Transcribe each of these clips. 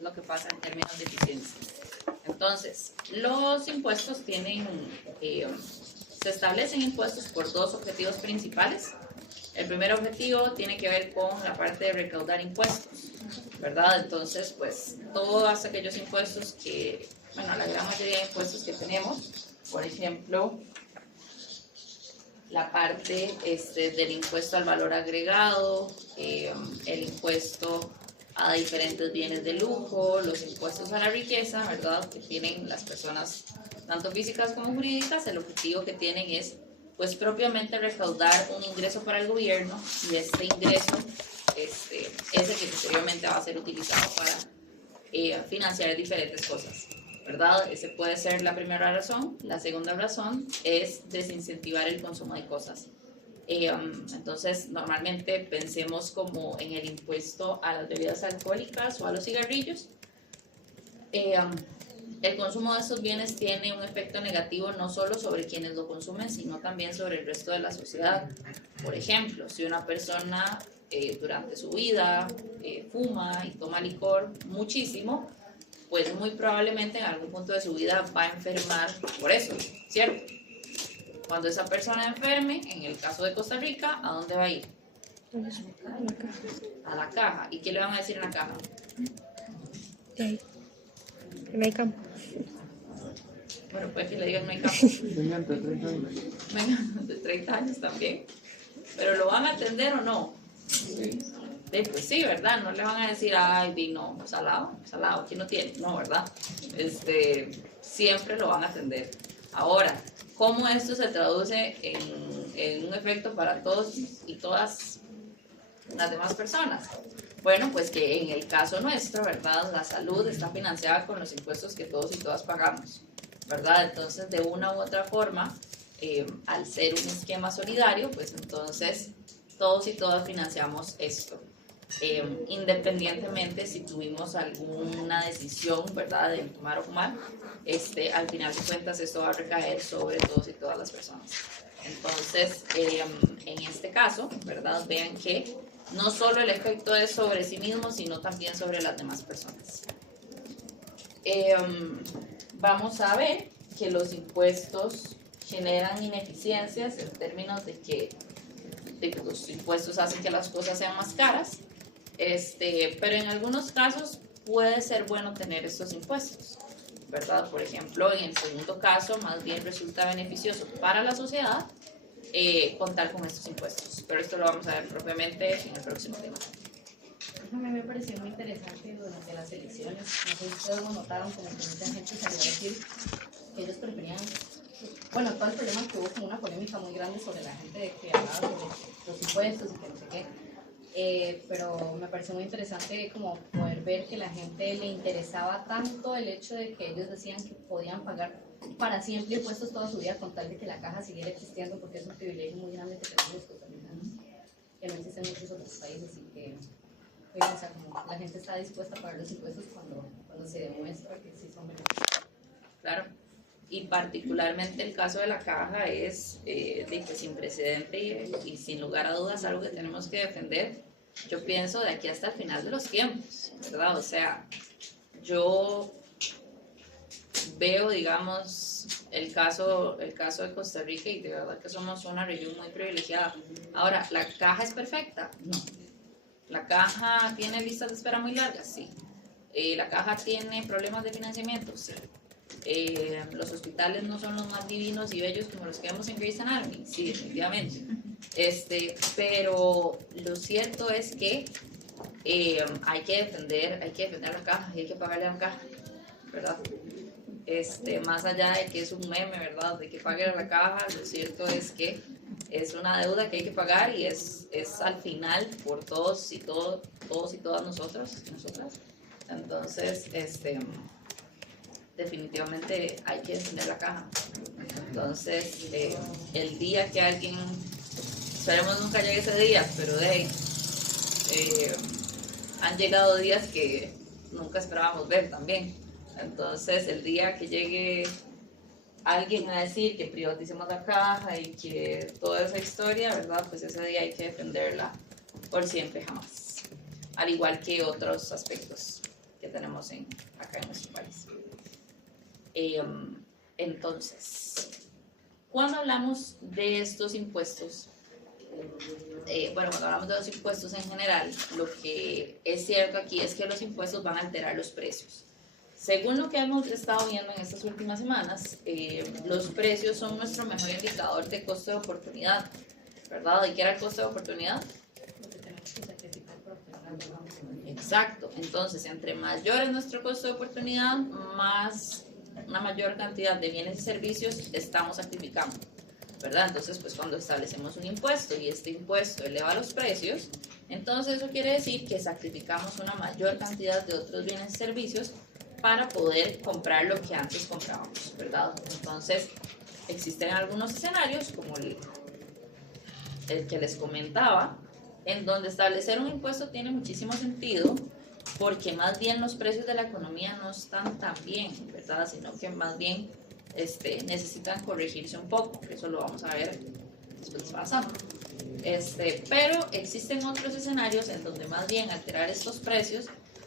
lo que pasa en términos de eficiencia. Entonces, los impuestos tienen, se establecen impuestos por dos objetivos principales. El primer objetivo tiene que ver con la parte de recaudar impuestos, ¿verdad? Entonces, pues, todos aquellos impuestos que, bueno, la gran mayoría de impuestos que tenemos, por ejemplo, la parte del impuesto al valor agregado, el impuesto a diferentes bienes de lujo, los impuestos a la riqueza, ¿verdad? Que tienen las personas, tanto físicas como jurídicas, el objetivo que tienen es, pues, propiamente recaudar un ingreso para el gobierno, y este ingreso es el que posteriormente va a ser utilizado para financiar diferentes cosas, ¿verdad? Esa puede ser la primera razón. La segunda razón es desincentivar el consumo de cosas. Entonces, normalmente pensemos como en el impuesto a las bebidas alcohólicas o a los cigarrillos. El consumo de estos bienes tiene un efecto negativo no solo sobre quienes lo consumen, sino también sobre el resto de la sociedad. Por ejemplo, si una persona durante su vida fuma y toma licor muchísimo, pues muy probablemente en algún punto de su vida va a enfermar por eso, ¿cierto? Cuando esa persona enferme, en el caso de Costa Rica, ¿a dónde va a ir? A la caja. ¿Y qué le van a decir en la caja? Que no hay campo. Bueno, puede que le digan no hay campo. Vengan de 30 años. Vengan de 30 años también. ¿Pero lo van a atender o no? Sí. Pues sí, ¿verdad? No le van a decir, ay, vino salado, ¿quién no tiene? No, ¿verdad? Siempre lo van a atender. Ahora, ¿cómo esto se traduce en un efecto para todos y todas las demás personas? Bueno, pues que en el caso nuestro, ¿verdad? La salud está financiada con los impuestos que todos y todas pagamos, ¿verdad? Entonces, de una u otra forma, al ser un esquema solidario, pues entonces todos y todas financiamos esto. Independientemente si tuvimos alguna decisión, ¿verdad?, de tomar o fumar, al final de cuentas esto va a recaer sobre todos y todas las personas. Entonces, en este caso, ¿verdad?, vean que no solo el efecto es sobre sí mismo, sino también sobre las demás personas. Vamos a ver que los impuestos generan ineficiencias en términos de que los impuestos hacen que las cosas sean más caras, pero en algunos casos puede ser bueno tener estos impuestos, ¿verdad? Por ejemplo, en el segundo caso, más bien resulta beneficioso para la sociedad contar con estos impuestos, pero esto lo vamos a ver propiamente en el próximo tema. A mí me pareció muy interesante durante las elecciones. No sé si ustedes lo notaron, como que mucha gente salió a decir que ellos preferían. Bueno, todo el problema que hubo como una polémica muy grande sobre la gente que hablaba sobre los impuestos y que no sé qué. Pero me pareció muy interesante como poder ver que la gente le interesaba tanto el hecho de que ellos decían que podían pagar para siempre impuestos toda su vida con tal de que la caja siguiera existiendo, porque es un privilegio muy grande que tenemos los costarricenses, que no existe en muchos otros países, y que, pues, o sea, como la gente está dispuesta a pagar los impuestos cuando se demuestra que sí son beneficiosos. Claro. Y particularmente el caso de la caja es pues, sin precedente y sin lugar a dudas algo que tenemos que defender, yo pienso, de aquí hasta el final de los tiempos, ¿verdad? O sea, yo veo, digamos, el caso de Costa Rica, y de verdad que somos una región muy privilegiada. Ahora, ¿la caja es perfecta? No. ¿La caja tiene listas de espera muy largas? Sí. ¿La caja tiene problemas de financiamiento? Sí. Los hospitales no son los más divinos y bellos como los que vemos en Grey's Anatomy, sí, definitivamente, pero lo cierto es que hay que defender la caja y hay que pagarle a la caja, ¿verdad? Más allá de que es un meme, ¿verdad?, de que pague a la caja, lo cierto es que es una deuda que hay que pagar, y es al final por todos y todas nosotros y nosotras. Entonces, definitivamente hay que defender la caja. Entonces, el día que alguien, esperemos nunca llegue ese día, pero han llegado días que nunca esperábamos ver también. Entonces, el día que llegue alguien a decir que privaticemos la caja y que toda esa historia, ¿verdad?, pues ese día hay que defenderla por siempre, jamás. Al igual que otros aspectos. que tenemos acá en nuestro país. Entonces, cuando hablamos de estos impuestos, bueno, cuando hablamos de los impuestos en general, lo que es cierto aquí es que los impuestos van a alterar los precios. Según lo que hemos estado viendo en estas últimas semanas, los precios son nuestro mejor indicador de costo de oportunidad, ¿verdad? ¿Y qué era el costo de oportunidad? Lo que tenemos que sacrificar por obtener algo. Exacto. Entonces, entre mayor es nuestro costo de oportunidad, más una mayor cantidad de bienes y servicios estamos sacrificando, ¿verdad? Entonces, pues cuando establecemos un impuesto y este impuesto eleva los precios, entonces eso quiere decir que sacrificamos una mayor cantidad de otros bienes y servicios para poder comprar lo que antes comprábamos, ¿verdad? Entonces, existen algunos escenarios, como el que les comentaba, en donde establecer un impuesto tiene muchísimo sentido, porque más bien los precios de la economía no están tan bien, ¿verdad? Sino que más bien necesitan corregirse un poco, eso lo vamos a ver después pasando. Pero existen otros escenarios en donde más bien alterar estos precios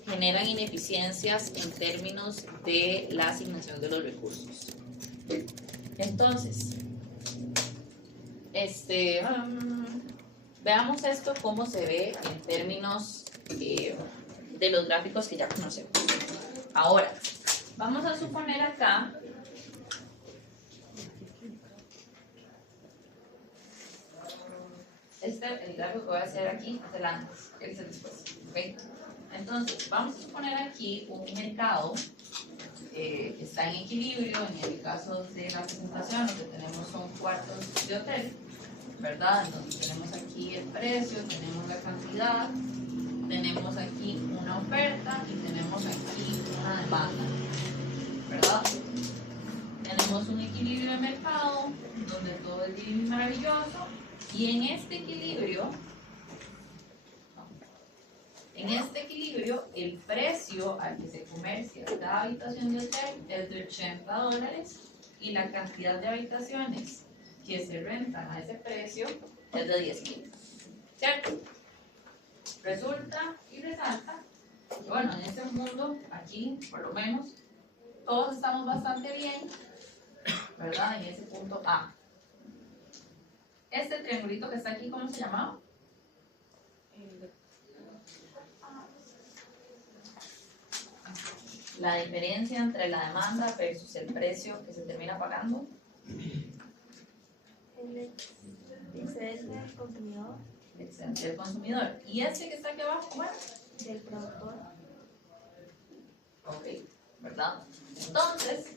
generan ineficiencias en términos de la asignación de los recursos. Entonces, veamos esto cómo se ve en términos de los gráficos que ya conocemos. Ahora, vamos a suponer acá el gráfico que voy a hacer aquí es el antes, que es el después. ¿Okay? Entonces, vamos a suponer aquí un mercado que está en equilibrio. En el caso de la presentación, lo que tenemos son cuartos de hotel, ¿verdad? Entonces, tenemos aquí el precio, tenemos la cantidad, tenemos aquí una oferta y tenemos aquí una demanda, ¿verdad? Tenemos un equilibrio de mercado donde todo es divino y maravilloso, y en este equilibrio el precio al que se comercia cada habitación de hotel es de $80 y la cantidad de habitaciones que se rentan a ese precio es de 10,000, ¿cierto? Resulta y resalta que, bueno, en este mundo, aquí, por lo menos, todos estamos bastante bien, ¿verdad? En ese punto A. Este triangulito que está aquí, ¿cómo se llamaba? La diferencia entre la demanda versus el precio que se termina pagando. El excedente del consumidor. El excedente del consumidor. ¿Y este que está aquí abajo? Bueno, Del productor. ok, ¿verdad? Entonces,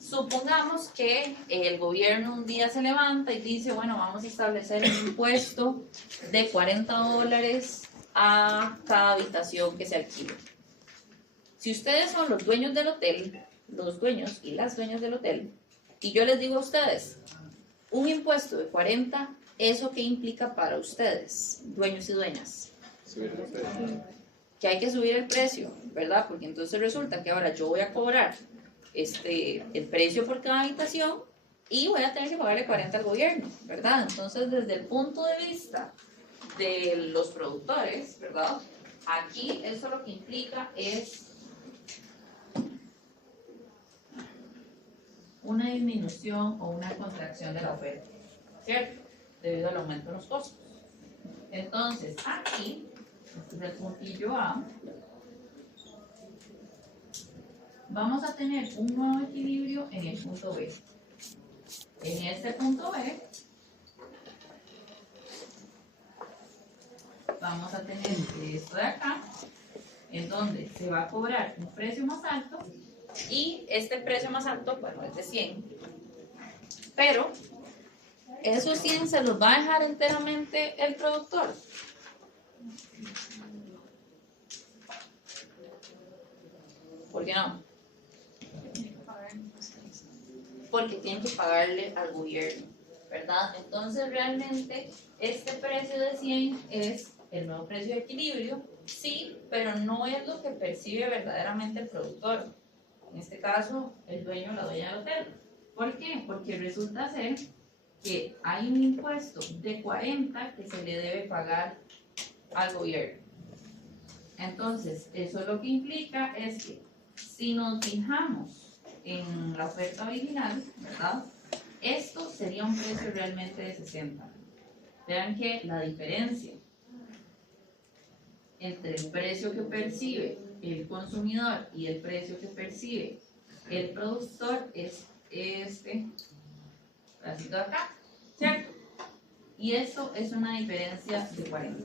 supongamos que el gobierno un día se levanta y dice, bueno, vamos a establecer un impuesto de $40 a cada habitación que se alquile. Si ustedes son los dueños del hotel, los dueños y las dueñas del hotel, y yo les digo a ustedes, un impuesto de 40, ¿eso qué implica para ustedes, dueños y dueñas? Que hay que subir el precio, ¿verdad? Porque entonces resulta que ahora yo voy a cobrar el precio por cada habitación y voy a tener que pagarle 40 al gobierno, ¿verdad? Entonces, desde el punto de vista de los productores, ¿verdad? Aquí eso lo que implica es una disminución o una contracción de la oferta, ¿cierto? Debido al aumento de los costos. Entonces, aquí, este es el puntillo A, vamos a tener un nuevo equilibrio en el punto B. En este punto B, vamos a tener esto de acá, en donde se va a cobrar un precio más alto, y este precio más alto, bueno, es de 100, pero esos 100 se los va a dejar enteramente el productor. ¿Por qué no? Porque tienen que pagarle al gobierno, ¿verdad? Entonces realmente este precio de 100 es el nuevo precio de equilibrio, sí, pero no es lo que percibe verdaderamente el productor. En este caso, el dueño o la dueña del hotel. ¿Por qué? Porque resulta ser que hay un impuesto de 40 que se le debe pagar al gobierno. Entonces, eso lo que implica es que si nos fijamos en la oferta original, ¿verdad? Esto sería un precio realmente de 60. Vean que la diferencia entre el precio que percibe el consumidor y el precio que percibe el productor es este pedacito de acá, ¿cierto? Y eso es una diferencia de 40.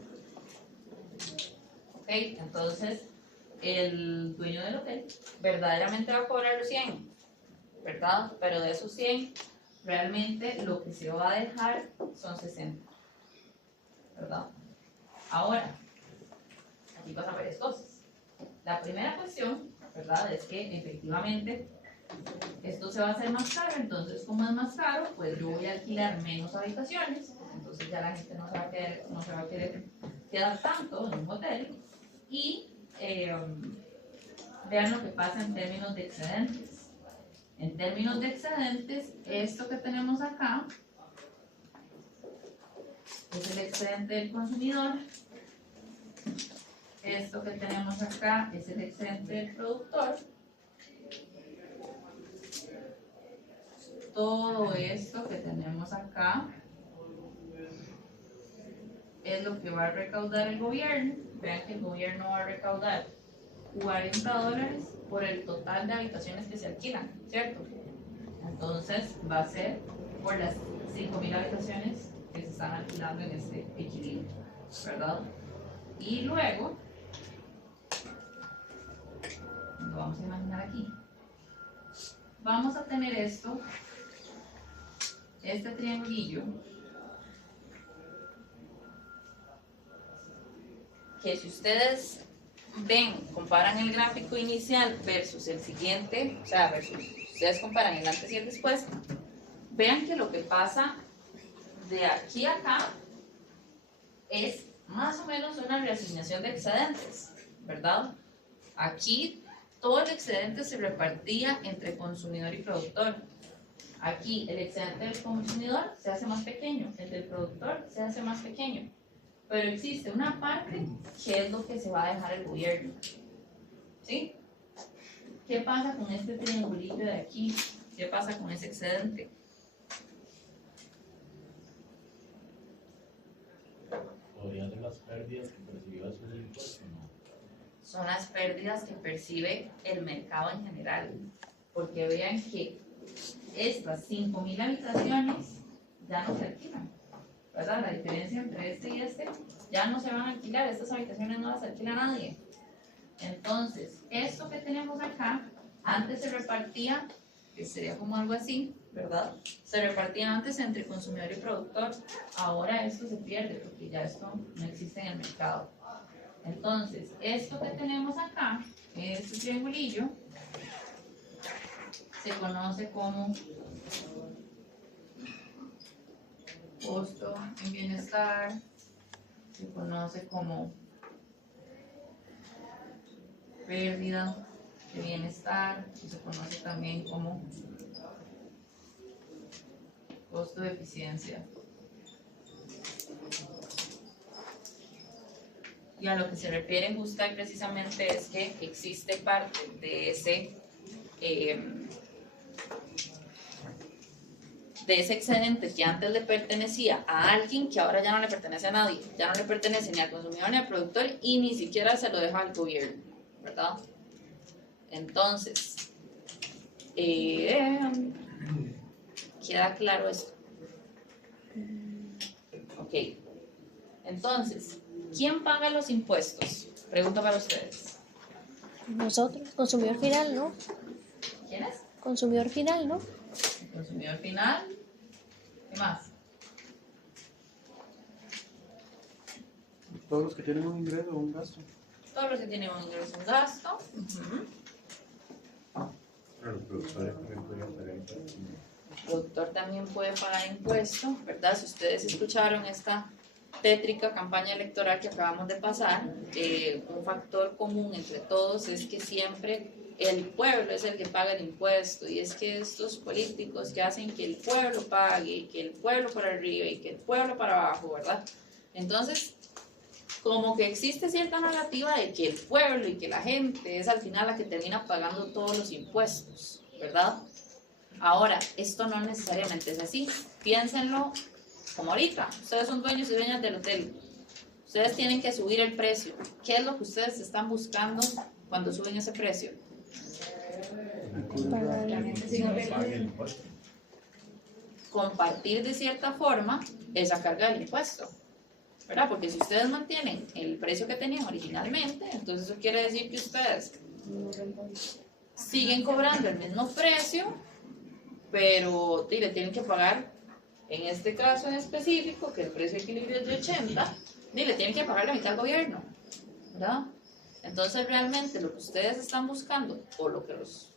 ¿Ok? Entonces, el dueño del hotel verdaderamente va a cobrar los 100, ¿verdad? Pero de esos 100, realmente lo que se va a dejar son 60, ¿verdad? Ahora, aquí pasan varias cosas. La primera cuestión, ¿verdad? Es que efectivamente esto se va a hacer más caro, entonces como es más caro, pues yo voy a alquilar menos habitaciones, entonces ya la gente no se va a querer quedar tanto en un hotel. Y vean lo que pasa en términos de excedentes. En términos de excedentes, esto que tenemos acá es el excedente del consumidor. Esto que tenemos acá es el excedente del productor. Todo esto que tenemos acá es lo que va a recaudar el gobierno. Vean que el gobierno va a recaudar $40 por el total de habitaciones que se alquilan, ¿cierto? Entonces va a ser por las 5.000 habitaciones que se están alquilando en este equilibrio, ¿verdad? Y luego, lo vamos a imaginar aquí, vamos a tener esto, este triangulillo, que si ustedes ven, comparan el gráfico inicial versus el siguiente, o sea, ustedes comparan el antes y el después, vean que lo que pasa de aquí a acá es más o menos una reasignación de excedentes, ¿verdad? Aquí todo el excedente se repartía entre consumidor y productor. Aquí el excedente del consumidor se hace más pequeño, el del productor se hace más pequeño. Pero existe una parte que es lo que se va a dejar el gobierno. ¿Sí? ¿Qué pasa con este triangulillo de aquí? ¿Qué pasa con ese excedente? ¿Podrían ser las pérdidas que percibió el impuesto? No. Son las pérdidas que percibe el mercado en general. Porque vean que estas 5.000 habitaciones ya no se alquilan, ¿verdad? La diferencia entre este y este ya no se van a alquilar, estas habitaciones no las alquila nadie. Entonces, esto que tenemos acá, antes se repartía, que sería como algo así, ¿verdad? Se repartía antes entre consumidor y productor, ahora esto se pierde porque ya esto no existe en el mercado. Entonces, esto que tenemos acá, este triangulillo, se conoce como costo en bienestar, se conoce como pérdida de bienestar y se conoce también como costo de eficiencia. Y a lo que se refiere Justay precisamente es que existe parte de ese excedente que antes le pertenecía a alguien que ahora ya no le pertenece a nadie, ya no le pertenece ni al consumidor ni al productor y ni siquiera se lo deja al gobierno, ¿verdad? Entonces, ¿queda claro esto? Ok, entonces, ¿quién paga los impuestos? Pregunta para ustedes. Nosotros, consumidor final, ¿no? ¿Quién es? Consumidor final, ¿no? El consumidor final. ¿Qué más? Todos los que tienen un ingreso o un gasto. Todos los que tienen un ingreso, un gasto. Pero los productores también podrían pagar impuestos. El productor también puede pagar impuestos, ¿verdad? Si ustedes escucharon esta tétrica campaña electoral que acabamos de pasar, un factor común entre todos es que siempre el pueblo es el que paga el impuesto, y es que estos políticos que hacen que el pueblo pague, y que el pueblo para arriba y que el pueblo para abajo, ¿verdad? Entonces, como que existe cierta narrativa de que el pueblo y que la gente es al final la que termina pagando todos los impuestos, ¿verdad? Ahora, esto no necesariamente es así. Piénsenlo como ahorita. Ustedes son dueños y dueñas del hotel. Ustedes tienen que subir el precio. ¿Qué es lo que ustedes están buscando cuando suben ese precio? Pague el impuesto. Compartir de cierta forma esa carga del impuesto, ¿verdad? Porque si ustedes mantienen el precio que tenían originalmente, entonces eso quiere decir que ustedes siguen cobrando el mismo precio, pero le tienen que pagar, en este caso en específico, que el precio de equilibrio es de 80, le tienen que pagar la mitad al gobierno, ¿verdad? Entonces realmente lo que ustedes están buscando, o lo que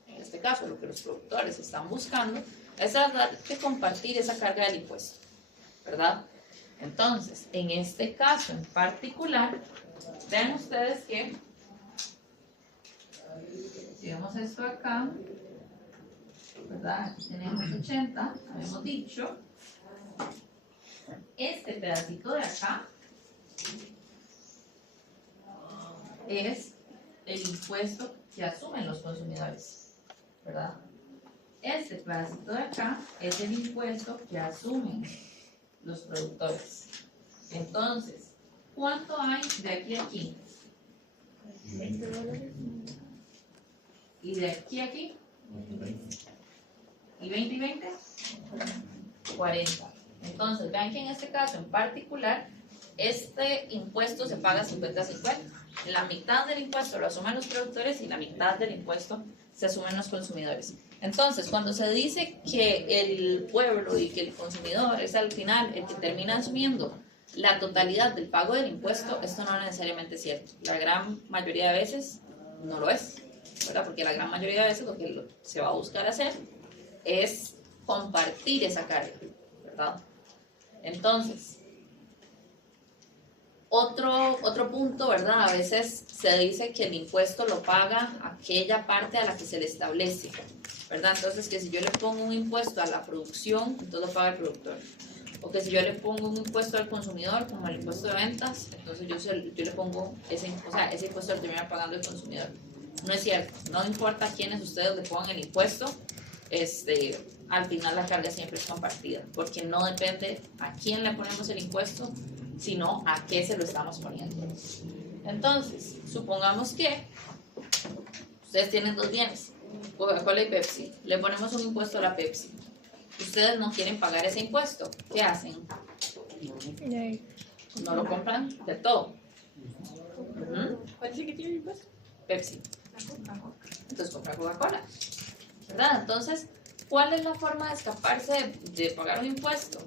en este caso lo que los productores están buscando, es tratar de compartir esa carga del impuesto, ¿verdad? Entonces, en este caso en particular, vean ustedes que, si vemos esto acá, ¿verdad? Aquí tenemos 80, habíamos dicho, este pedacito de acá es el impuesto que asumen los consumidores, ¿verdad? Este pedacito de acá es el impuesto que asumen los productores. Entonces, ¿cuánto hay de aquí a aquí? Y 20. ¿Y de aquí a aquí? Otros 20. ¿Y 20 y 20? 40. Entonces, vean que en este caso en particular, este impuesto se paga 50-50. La mitad del impuesto lo asumen los productores y la mitad del impuesto se asumen los consumidores. Entonces, cuando se dice que el pueblo y que el consumidor es al final el que termina asumiendo la totalidad del pago del impuesto, esto no necesariamente es cierto. La gran mayoría de veces no lo es, ¿verdad? Porque la gran mayoría de veces lo que se va a buscar hacer es compartir esa carga, ¿verdad? Entonces, otro punto, ¿verdad? A veces se dice que el impuesto lo paga aquella parte a la que se le establece, ¿verdad? Entonces, que si yo le pongo un impuesto a la producción, entonces lo paga el productor. O que si yo le pongo un impuesto al consumidor, como el impuesto de ventas, entonces yo le pongo ese impuesto lo termina pagando el consumidor. No es cierto. No importa a quiénes ustedes le pongan el impuesto, al final la carga siempre es compartida, porque no depende a quién le ponemos el impuesto, sino a qué se lo estamos poniendo. Entonces, supongamos que ustedes tienen dos bienes, Coca-Cola y Pepsi. Le ponemos un impuesto a la Pepsi. Ustedes no quieren pagar ese impuesto. ¿Qué hacen? No lo compran del todo. ¿Cuál es el que tiene el impuesto? Pepsi. Entonces compran Coca-Cola, ¿verdad? Entonces, ¿cuál es la forma de escaparse de pagar un impuesto?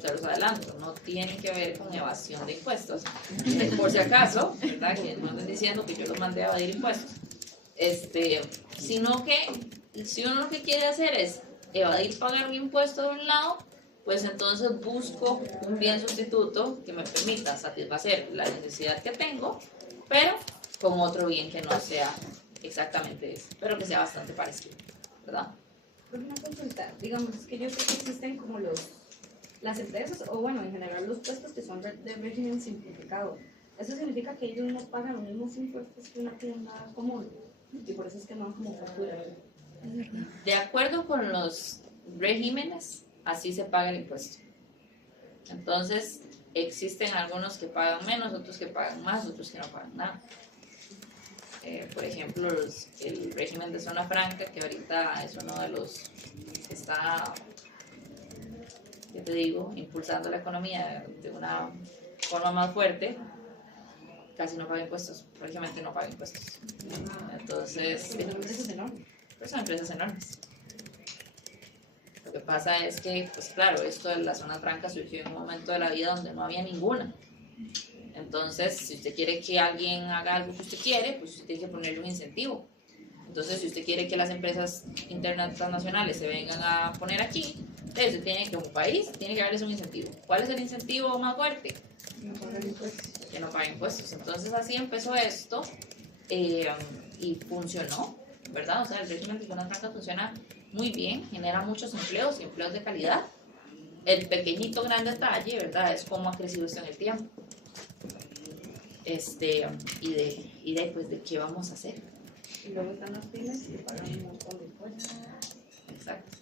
Se los adelanto, no tiene que ver con evasión de impuestos. Por si acaso, ¿verdad? Que no anden diciendo que yo los mandé a evadir impuestos. Sino que si uno lo que quiere hacer es evadir pagar un impuesto de un lado, pues entonces busco un bien sustituto que me permita satisfacer la necesidad que tengo, pero con otro bien que no sea exactamente ese, pero que sea bastante parecido, ¿verdad? Una consulta, digamos, es que yo sé que existen como las empresas, o bueno, en general los puestos que son de régimen simplificado. Eso significa que ellos no pagan los mismos impuestos que una tienda común, y por eso es que no como factura. De acuerdo con los regímenes, así se paga el impuesto. Entonces, existen algunos que pagan menos, otros que pagan más, otros que no pagan nada. Por ejemplo, el régimen de zona franca, que ahorita es uno de los que está, ¿qué te digo?, impulsando la economía de una forma más fuerte, casi no paga impuestos, prácticamente no paga impuestos. Entonces, Son empresas enormes. pues son empresas enormes. Lo que pasa es que, pues claro, esto de la zona franca surgió en un momento de la vida donde no había ninguna. Entonces, si usted quiere que alguien haga algo que usted quiere, pues usted tiene que ponerle un incentivo. Entonces, si usted quiere que las empresas internacionales se vengan a poner aquí, entonces usted tiene que, como país, tiene que darles un incentivo. ¿Cuál es el incentivo más fuerte? Que no paguen impuestos. Entonces, así empezó esto y funcionó, ¿verdad? O sea, el régimen de zona franca funciona muy bien, genera muchos empleos y empleos de calidad. El pequeñito gran detalle, ¿verdad?, es cómo ha crecido esto en el tiempo. y de pues de qué vamos a hacer. Y luego están las pymes que pagan un montón de impuestos. Exacto.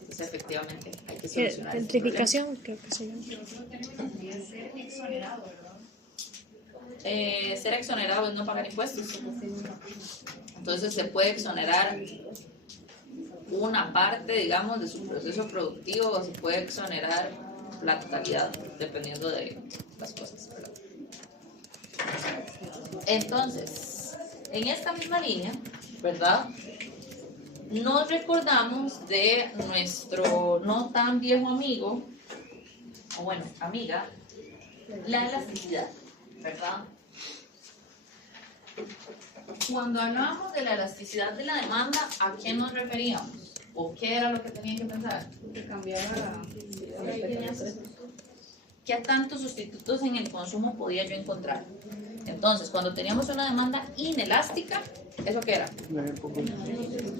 Entonces efectivamente hay que Que- solucionar ese Gentrificación, creo que se llama. Pero otro término sería ser exonerado, ¿verdad? problema. Ser exonerado es no pagar impuestos. Entonces se puede exonerar una parte, digamos, de su proceso productivo o se puede exonerar la totalidad, dependiendo de las cosas, ¿verdad? Entonces, en esta misma línea, ¿verdad? Nos recordamos de nuestro no tan viejo amigo, o bueno, amiga, la elasticidad, ¿verdad? Cuando hablábamos de la elasticidad de la demanda, ¿a qué nos referíamos? ¿O qué era lo que tenía que pensar? Que cambiara la experiencia. ¿Qué tantos sustitutos en el consumo podía yo encontrar? Entonces, cuando teníamos una demanda inelástica, ¿eso qué era?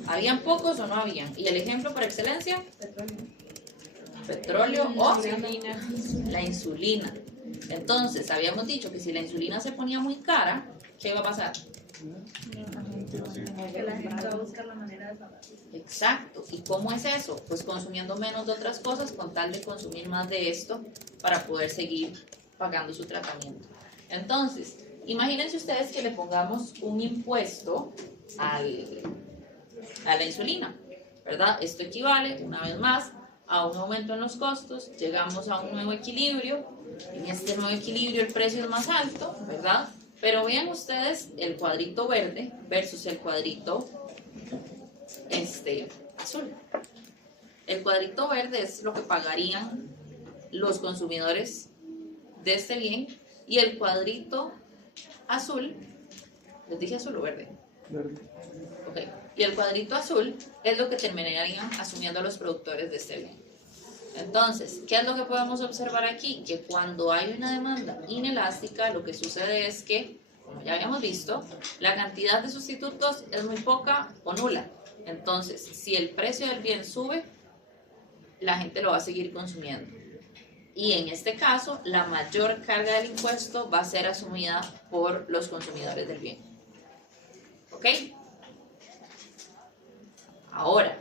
¿Habían pocos o no habían? Y el ejemplo por excelencia, petróleo o la insulina. Entonces, habíamos dicho que si la insulina se ponía muy cara, ¿qué iba a pasar? Que la gente va a buscar la manera de pagar. Exacto. ¿Y cómo es eso? Pues consumiendo menos de otras cosas con tal de consumir más de esto para poder seguir pagando su tratamiento. Entonces, imagínense ustedes que le pongamos un impuesto a la insulina, ¿verdad? Esto equivale, una vez más, a un aumento en los costos, llegamos a un nuevo equilibrio, en este nuevo equilibrio el precio es más alto, ¿verdad? Pero vean ustedes el cuadrito verde versus el cuadrito azul. El cuadrito verde es lo que pagarían los consumidores de este bien y el cuadrito azul, ¿les dije azul o verde? Verde. Ok. Y el cuadrito azul es lo que terminarían asumiendo los productores de este bien. Entonces, ¿qué es lo que podemos observar aquí? Que cuando hay una demanda inelástica, lo que sucede es que, como ya habíamos visto, la cantidad de sustitutos es muy poca o nula. Entonces, si el precio del bien sube, la gente lo va a seguir consumiendo. Y en este caso, la mayor carga del impuesto va a ser asumida por los consumidores del bien. ¿Ok? Ahora,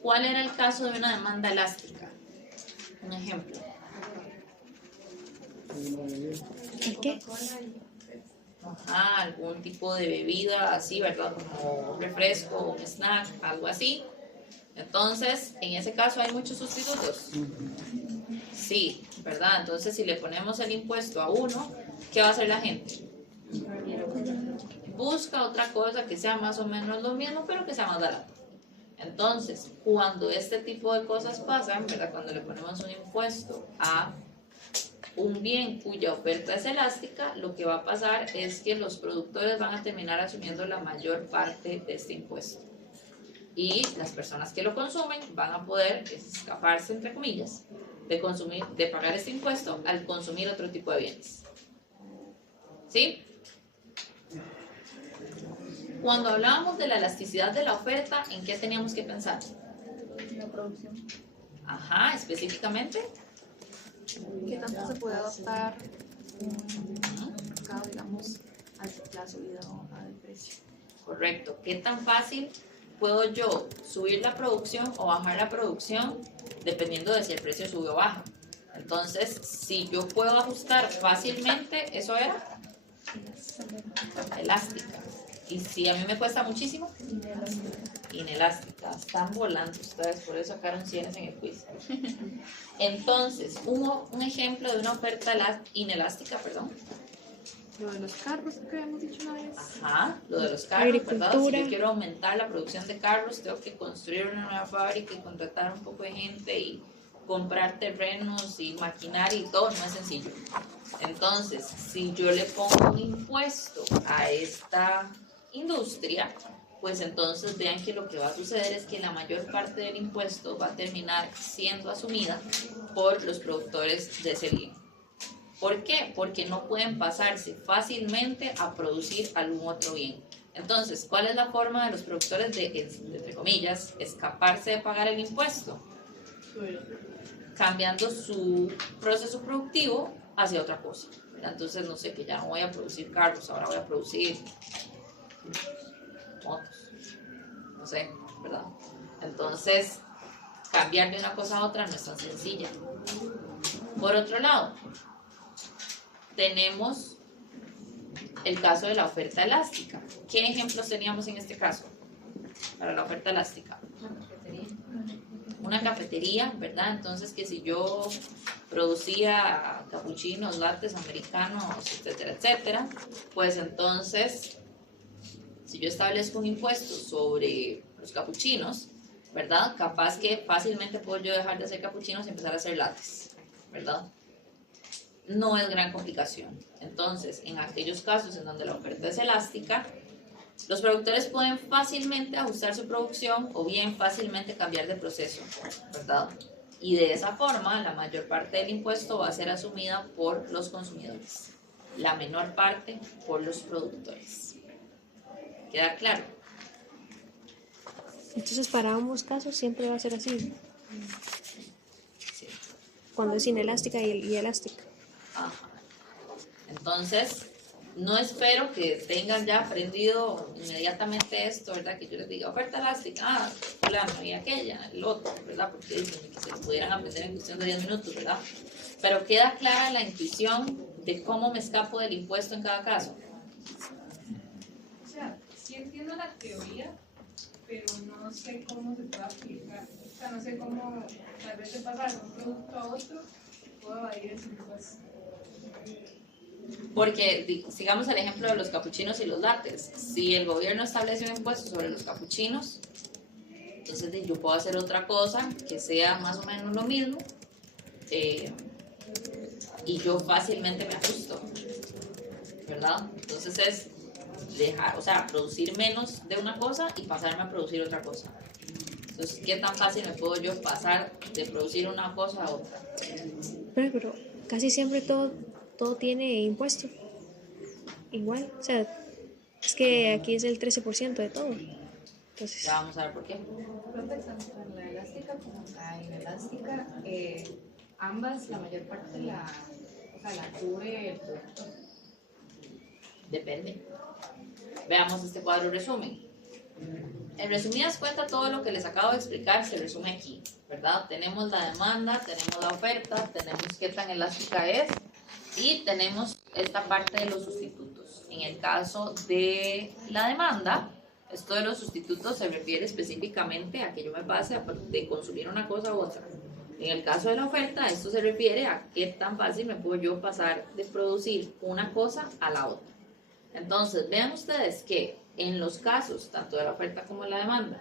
¿cuál era el caso de una demanda elástica? Un ejemplo. ¿El qué? Ajá, algún tipo de bebida así, ¿verdad? Como un refresco, un snack, algo así. Entonces, en ese caso hay muchos sustitutos. Sí, ¿verdad? Entonces, si le ponemos el impuesto a uno, ¿qué va a hacer la gente? Busca otra cosa que sea más o menos lo mismo, pero que sea más barato. Entonces, cuando este tipo de cosas pasan, ¿verdad? Cuando le ponemos un impuesto a un bien cuya oferta es elástica, lo que va a pasar es que los productores van a terminar asumiendo la mayor parte de este impuesto. Y las personas que lo consumen van a poder escaparse, entre comillas, de pagar este impuesto al consumir otro tipo de bienes. ¿Sí? Cuando hablábamos de la elasticidad de la oferta, ¿en qué teníamos que pensar? La producción. Ajá, específicamente. ¿Qué tanto se puede adaptar un mercado, digamos, a la subida del precio? Correcto. ¿Qué tan fácil puedo yo subir la producción o bajar la producción dependiendo de si el precio sube o baja? Entonces, si yo puedo ajustar fácilmente, ¿eso era? Elástica. Y si a mí me cuesta muchísimo, inelástica. Están volando ustedes, por eso sacaron 100 en el quiz. Entonces, un ejemplo de una oferta inelástica, perdón. Lo de los carros que habíamos dicho una vez. Ajá, lo de los carros, ¿verdad? Si Agricultura. yo quiero aumentar la producción de carros, tengo que construir una nueva fábrica y contratar un poco de gente y comprar terrenos y maquinaria y todo, no es sencillo. Entonces, si yo le pongo un impuesto a esta industria, pues entonces vean que lo que va a suceder es que la mayor parte del impuesto va a terminar siendo asumida por los productores de ese bien. ¿Por qué? Porque no pueden pasarse fácilmente a producir algún otro bien. Entonces, ¿cuál es la forma de los productores de, entre comillas, escaparse de pagar el impuesto? Cambiando su proceso productivo hacia otra cosa, ¿verdad? Entonces, no sé, que ya no voy a producir carros, ahora voy a producir motos, no sé, ¿verdad? Entonces, cambiar de una cosa a otra no es tan sencilla. Por otro lado, tenemos el caso de la oferta elástica. ¿Qué ejemplos teníamos en este caso para la oferta elástica? Una cafetería, ¿verdad? Entonces, que si yo producía capuchinos, lattes, americanos, etcétera, etcétera, pues entonces, si yo establezco un impuesto sobre los capuchinos, ¿verdad? Capaz que fácilmente puedo yo dejar de hacer capuchinos y empezar a hacer lattes, ¿verdad? No es gran complicación. Entonces, en aquellos casos en donde la oferta es elástica, los productores pueden fácilmente ajustar su producción o bien fácilmente cambiar de proceso, ¿verdad? Y de esa forma, la mayor parte del impuesto va a ser asumida por los consumidores, la menor parte por los productores. ¿Queda claro? Entonces, para ambos casos siempre va a ser así. Sí. Cuando es inelástica y elástica. Ajá. Entonces, no espero que tengan ya aprendido inmediatamente esto, ¿verdad? Que yo les diga oferta elástica, fulano y aquella, el otro, ¿verdad? Porque dicen que se lo pudieran aprender en cuestión de 10 minutos, ¿verdad? Pero queda clara la intuición de cómo me escapo del impuesto en cada caso. O sea, sí entiendo la teoría, pero no sé cómo se puede aplicar. O sea, no sé cómo, tal vez de pasar de un producto a otro, puedo evadir ese impuesto. Porque, sigamos el ejemplo de los capuchinos y los lattes. Si el gobierno establece un impuesto sobre los capuchinos, entonces yo puedo hacer otra cosa que sea más o menos lo mismo y yo fácilmente me ajusto, ¿verdad? Entonces es dejar, o sea, producir menos de una cosa y pasarme a producir otra cosa. Entonces, ¿qué tan fácil me puedo yo pasar de producir una cosa a otra? Pero casi siempre todo tiene impuesto. Igual, o sea, es que aquí es el 13% de todo. Entonces, Ya vamos a ver por qué. Creo que tanto en la elástica como en la inelástica, ambas, la mayor parte la cubre el productor. Depende. Veamos este cuadro resumen. En resumidas cuentas, todo lo que les acabo de explicar se resume aquí, ¿verdad? Tenemos la demanda, tenemos la oferta, tenemos qué tan elástica es y tenemos esta parte de los sustitutos. En el caso de la demanda, esto de los sustitutos se refiere específicamente a que yo me pase de consumir una cosa u otra. En el caso de la oferta, esto se refiere a qué tan fácil me puedo yo pasar de producir una cosa a la otra. Entonces, vean ustedes que en los casos, tanto de la oferta como de la demanda,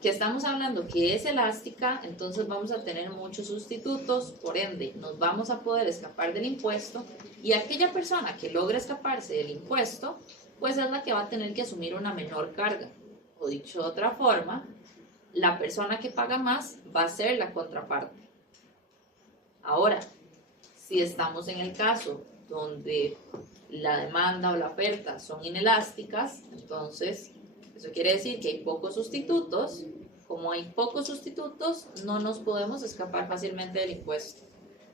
que estamos hablando que es elástica, entonces vamos a tener muchos sustitutos, por ende, nos vamos a poder escapar del impuesto y aquella persona que logra escaparse del impuesto, pues es la que va a tener que asumir una menor carga. O dicho de otra forma, la persona que paga más va a ser la contraparte. Ahora, si estamos en el caso donde la demanda o la oferta son inelásticas, entonces eso quiere decir que hay pocos sustitutos. Como hay pocos sustitutos, no nos podemos escapar fácilmente del impuesto.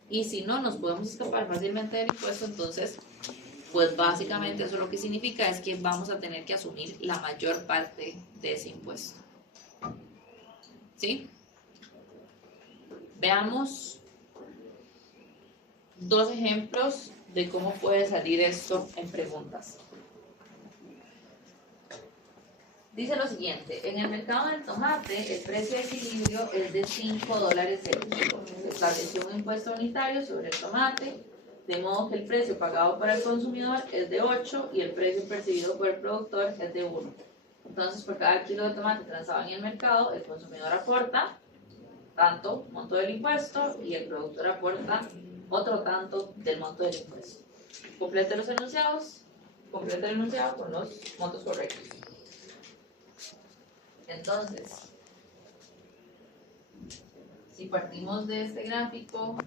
Y si no nos podemos escapar fácilmente del impuesto, entonces, pues básicamente eso lo que significa es que vamos a tener que asumir la mayor parte de ese impuesto. ¿Sí? Veamos dos ejemplos de cómo puede salir esto en preguntas. Dice lo siguiente: en el mercado del tomate, el precio de equilibrio es de $5 el kilo. Se estableció un impuesto unitario sobre el tomate, de modo que el precio pagado para el consumidor es de 8 y el precio percibido por el productor es de 1. Entonces, por cada kilo de tomate transado en el mercado, el consumidor aporta tanto monto del impuesto y el productor aporta otro tanto del monto del impuesto. Complete los enunciados, complete el enunciado con los montos correctos. Entonces, si partimos de este gráfico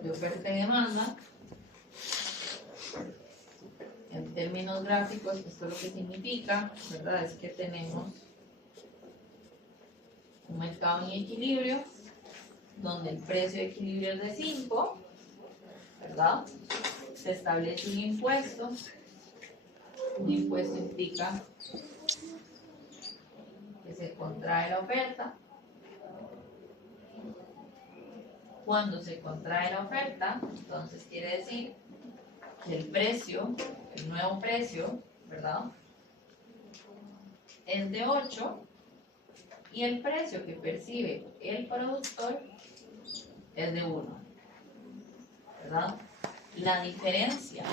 de oferta y demanda, en términos gráficos, esto lo que significa, ¿verdad?, es que tenemos un mercado en equilibrio donde el precio de equilibrio es de 5, ¿verdad? Se establece un impuesto. Un impuesto implica que se contrae la oferta. Cuando se contrae la oferta, entonces quiere decir que el precio, el nuevo precio, ¿verdad?, es de 8 y el precio que percibe el productor es de 1, ¿verdad? La diferencia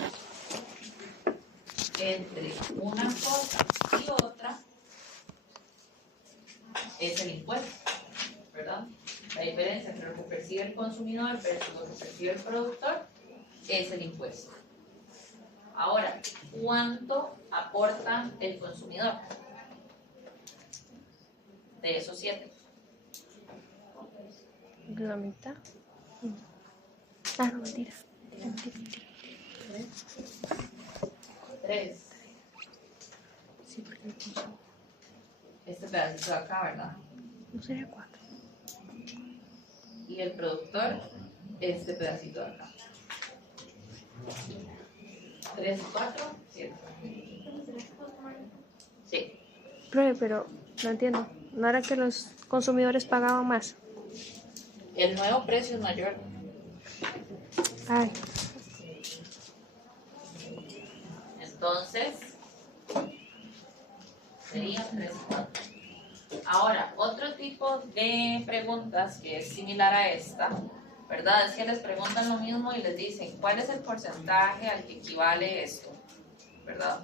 entre una cosa y otra es el impuesto, ¿verdad? La diferencia entre lo que percibe el consumidor versus lo que percibe el productor es el impuesto. Ahora, ¿cuánto aporta el consumidor de esos 7? La mitad. Ah, no, mentira. 3. Sí, porque me consumo. Este pedacito de acá, ¿verdad? No sería 4. Y el productor, este pedacito de acá. 3 y 4, 7. Sí. Pero no entiendo. ¿No era que los consumidores pagaban más? El nuevo precio es mayor. Ay, Entonces, serían 3 y 4. Ahora, otro tipo de preguntas que es similar a esta, ¿verdad? Es que les preguntan lo mismo y les dicen, ¿cuál es el porcentaje al que equivale esto? ¿Verdad?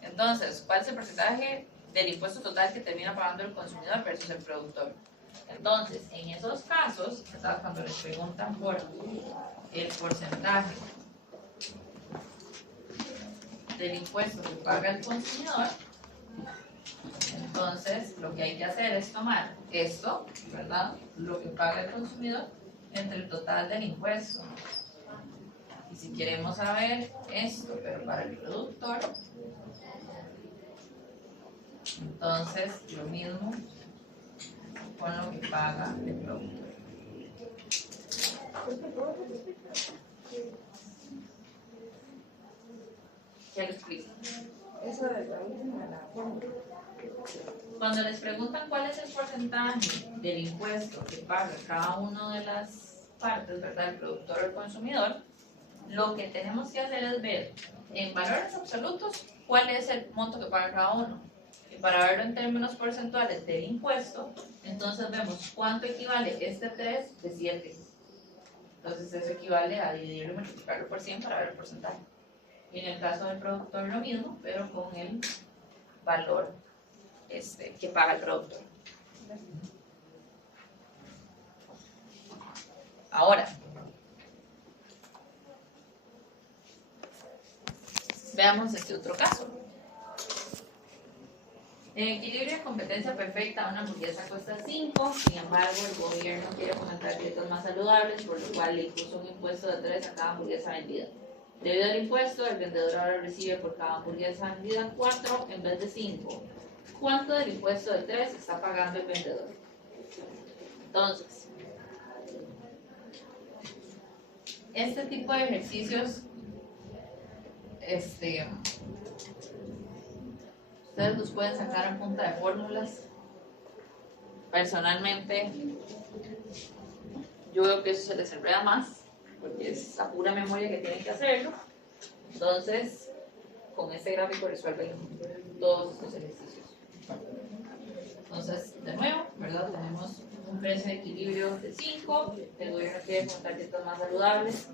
Entonces, ¿cuál es el porcentaje del impuesto total que termina pagando el consumidor versus el productor? Entonces, en esos casos, ¿verdad?, cuando les preguntan por el porcentaje del impuesto que paga el consumidor, entonces lo que hay que hacer es tomar esto, ¿verdad?, lo que paga el consumidor, entre el total del impuesto. Y si queremos saber esto, pero para el productor, entonces lo mismo con lo que paga el productor. ¿Qué les explico? Eso de la última, la fórmula. Cuando les preguntan cuál es el porcentaje del impuesto que paga cada una de las partes, ¿verdad?, el productor o el consumidor, lo que tenemos que hacer es ver en valores absolutos cuál es el monto que paga cada uno. Y para verlo en términos porcentuales del impuesto, entonces vemos cuánto equivale este 3 de 7. Entonces eso equivale a dividirlo y multiplicarlo por 100 para ver el porcentaje. Y en el caso del productor lo mismo, pero con el valor que paga el productor. Ahora, veamos este otro caso. En equilibrio de competencia perfecta, una hamburguesa cuesta 5, sin embargo, el gobierno quiere fomentar dietas más saludables, por lo cual le impuso un impuesto de 3 a cada hamburguesa vendida. Debido al impuesto, el vendedor ahora recibe por cada hamburguesa vendida 4 en vez de 5. ¿Cuánto del impuesto de 3 está pagando el vendedor? Entonces, este tipo de ejercicios, ustedes los pueden sacar a punta de fórmulas. Personalmente, yo veo que eso se les enreda más, porque es a pura memoria que tienen que hacerlo. Entonces, con este gráfico resuelven todos estos ejercicios. Entonces, de nuevo, ¿verdad? Tenemos un precio de equilibrio de 5, el gobierno quiere fomentar dietas más saludables,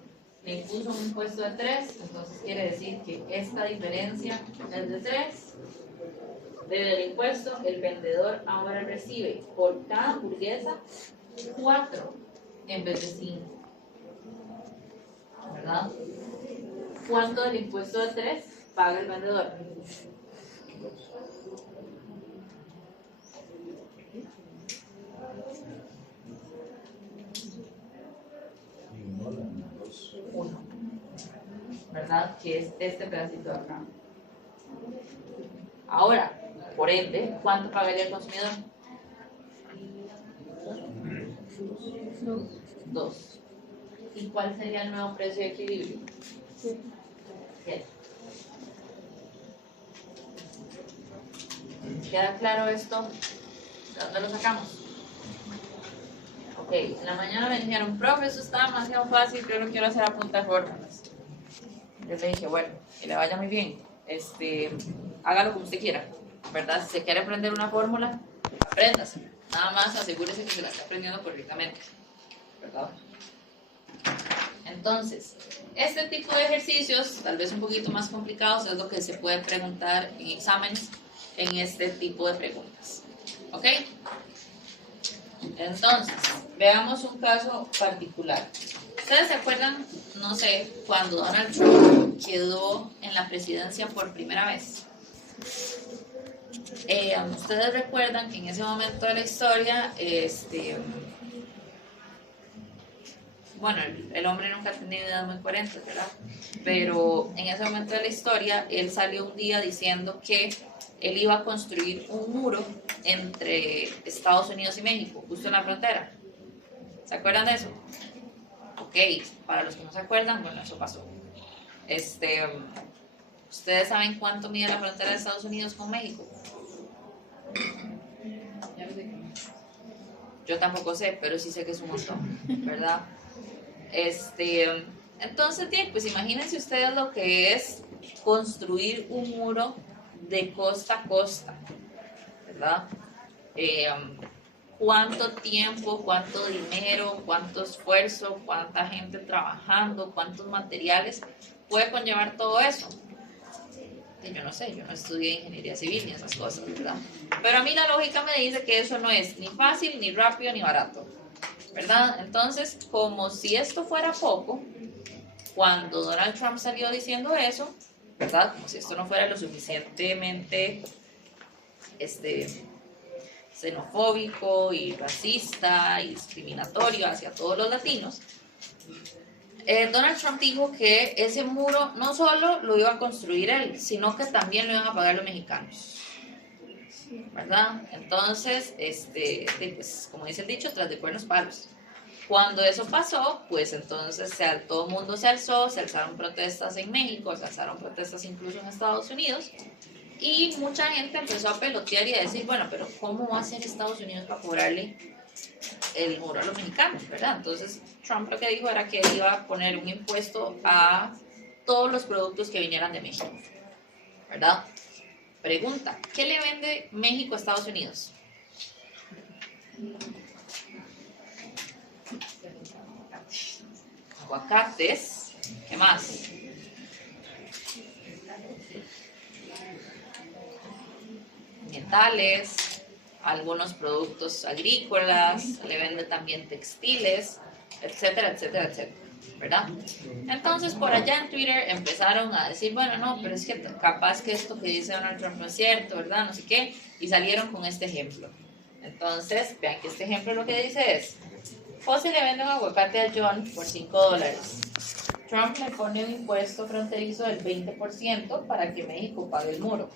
le impuso un impuesto de 3, entonces quiere decir que esta diferencia es de 3. Debe del impuesto, el vendedor ahora recibe por cada hamburguesa 4 en vez de 5. ¿Verdad? ¿Cuánto del impuesto de 3 paga el vendedor? Uno. ¿Verdad? Que es este pedacito de acá. Ahora, por ende, ¿cuánto pagaría el consumidor? 2. ¿Y cuál sería el nuevo precio de equilibrio? 7. ¿Queda claro esto? ¿De dónde lo sacamos? Ok, en la mañana me dijeron, profe, eso está demasiado fácil, yo no quiero hacer a punta de fórmulas. Yo le dije, bueno, que le vaya muy bien, hágalo como usted quiera, ¿verdad? Si se quiere aprender una fórmula, apréndase. Nada más asegúrese que se la está aprendiendo correctamente, ¿verdad? Entonces, este tipo de ejercicios, tal vez un poquito más complicados, es lo que se puede preguntar en exámenes en este tipo de preguntas. ¿Ok? Entonces, veamos un caso particular. ¿Ustedes se acuerdan, no sé, cuando Donald Trump quedó en la presidencia por primera vez? Ustedes recuerdan que en ese momento de la historia, bueno, el hombre nunca ha tenido ideas muy coherentes, ¿verdad? Pero en ese momento de la historia, él salió un día diciendo que él iba a construir un muro entre Estados Unidos y México, justo en la frontera. ¿Se acuerdan de eso? Ok, para los que no se acuerdan, bueno, eso pasó. ¿Ustedes saben cuánto mide la frontera de Estados Unidos con México? Yo tampoco sé, pero sí sé que es un montón, ¿verdad? Entonces, bien, pues imagínense ustedes lo que es construir un muro de costa a costa, ¿verdad? ¿Cuánto tiempo, cuánto dinero, cuánto esfuerzo, cuánta gente trabajando, cuántos materiales puede conllevar todo eso? Yo no sé, yo no estudié ingeniería civil ni esas cosas, ¿verdad? Pero a mí la lógica me dice que eso no es ni fácil, ni rápido, ni barato, ¿verdad? Entonces, como si esto fuera poco, cuando Donald Trump salió diciendo eso, ¿verdad? Como si esto no fuera lo suficientemente xenofóbico y racista y discriminatorio hacia todos los latinos, Donald Trump dijo que ese muro no solo lo iba a construir él, sino que también lo iban a pagar los mexicanos, ¿verdad? Entonces, pues, como dice el dicho, tras de cuernos palos. Cuando eso pasó, pues entonces todo el mundo se alzó, se alzaron protestas en México, se alzaron protestas incluso en Estados Unidos, y mucha gente empezó a pelotear y a decir, bueno, pero ¿cómo va a hacer Estados Unidos para cobrarle el muro a los mexicanos, verdad? Entonces Trump lo que dijo era que él iba a poner un impuesto a todos los productos que vinieran de México, ¿verdad? Pregunta, ¿qué le vende México a Estados Unidos? Aguacates, ¿qué más? Metales, algunos productos agrícolas, le vende también textiles, etcétera, etcétera, etcétera, ¿verdad? Entonces por allá en Twitter empezaron a decir, bueno, no, pero es que capaz que esto que dice Donald Trump no es cierto, ¿verdad? No sé qué, y salieron con este ejemplo. Entonces, vean que este ejemplo lo que dice es, José le vende un aguacate a John por $5. Trump le pone un impuesto fronterizo del 20% para que México pague el muro.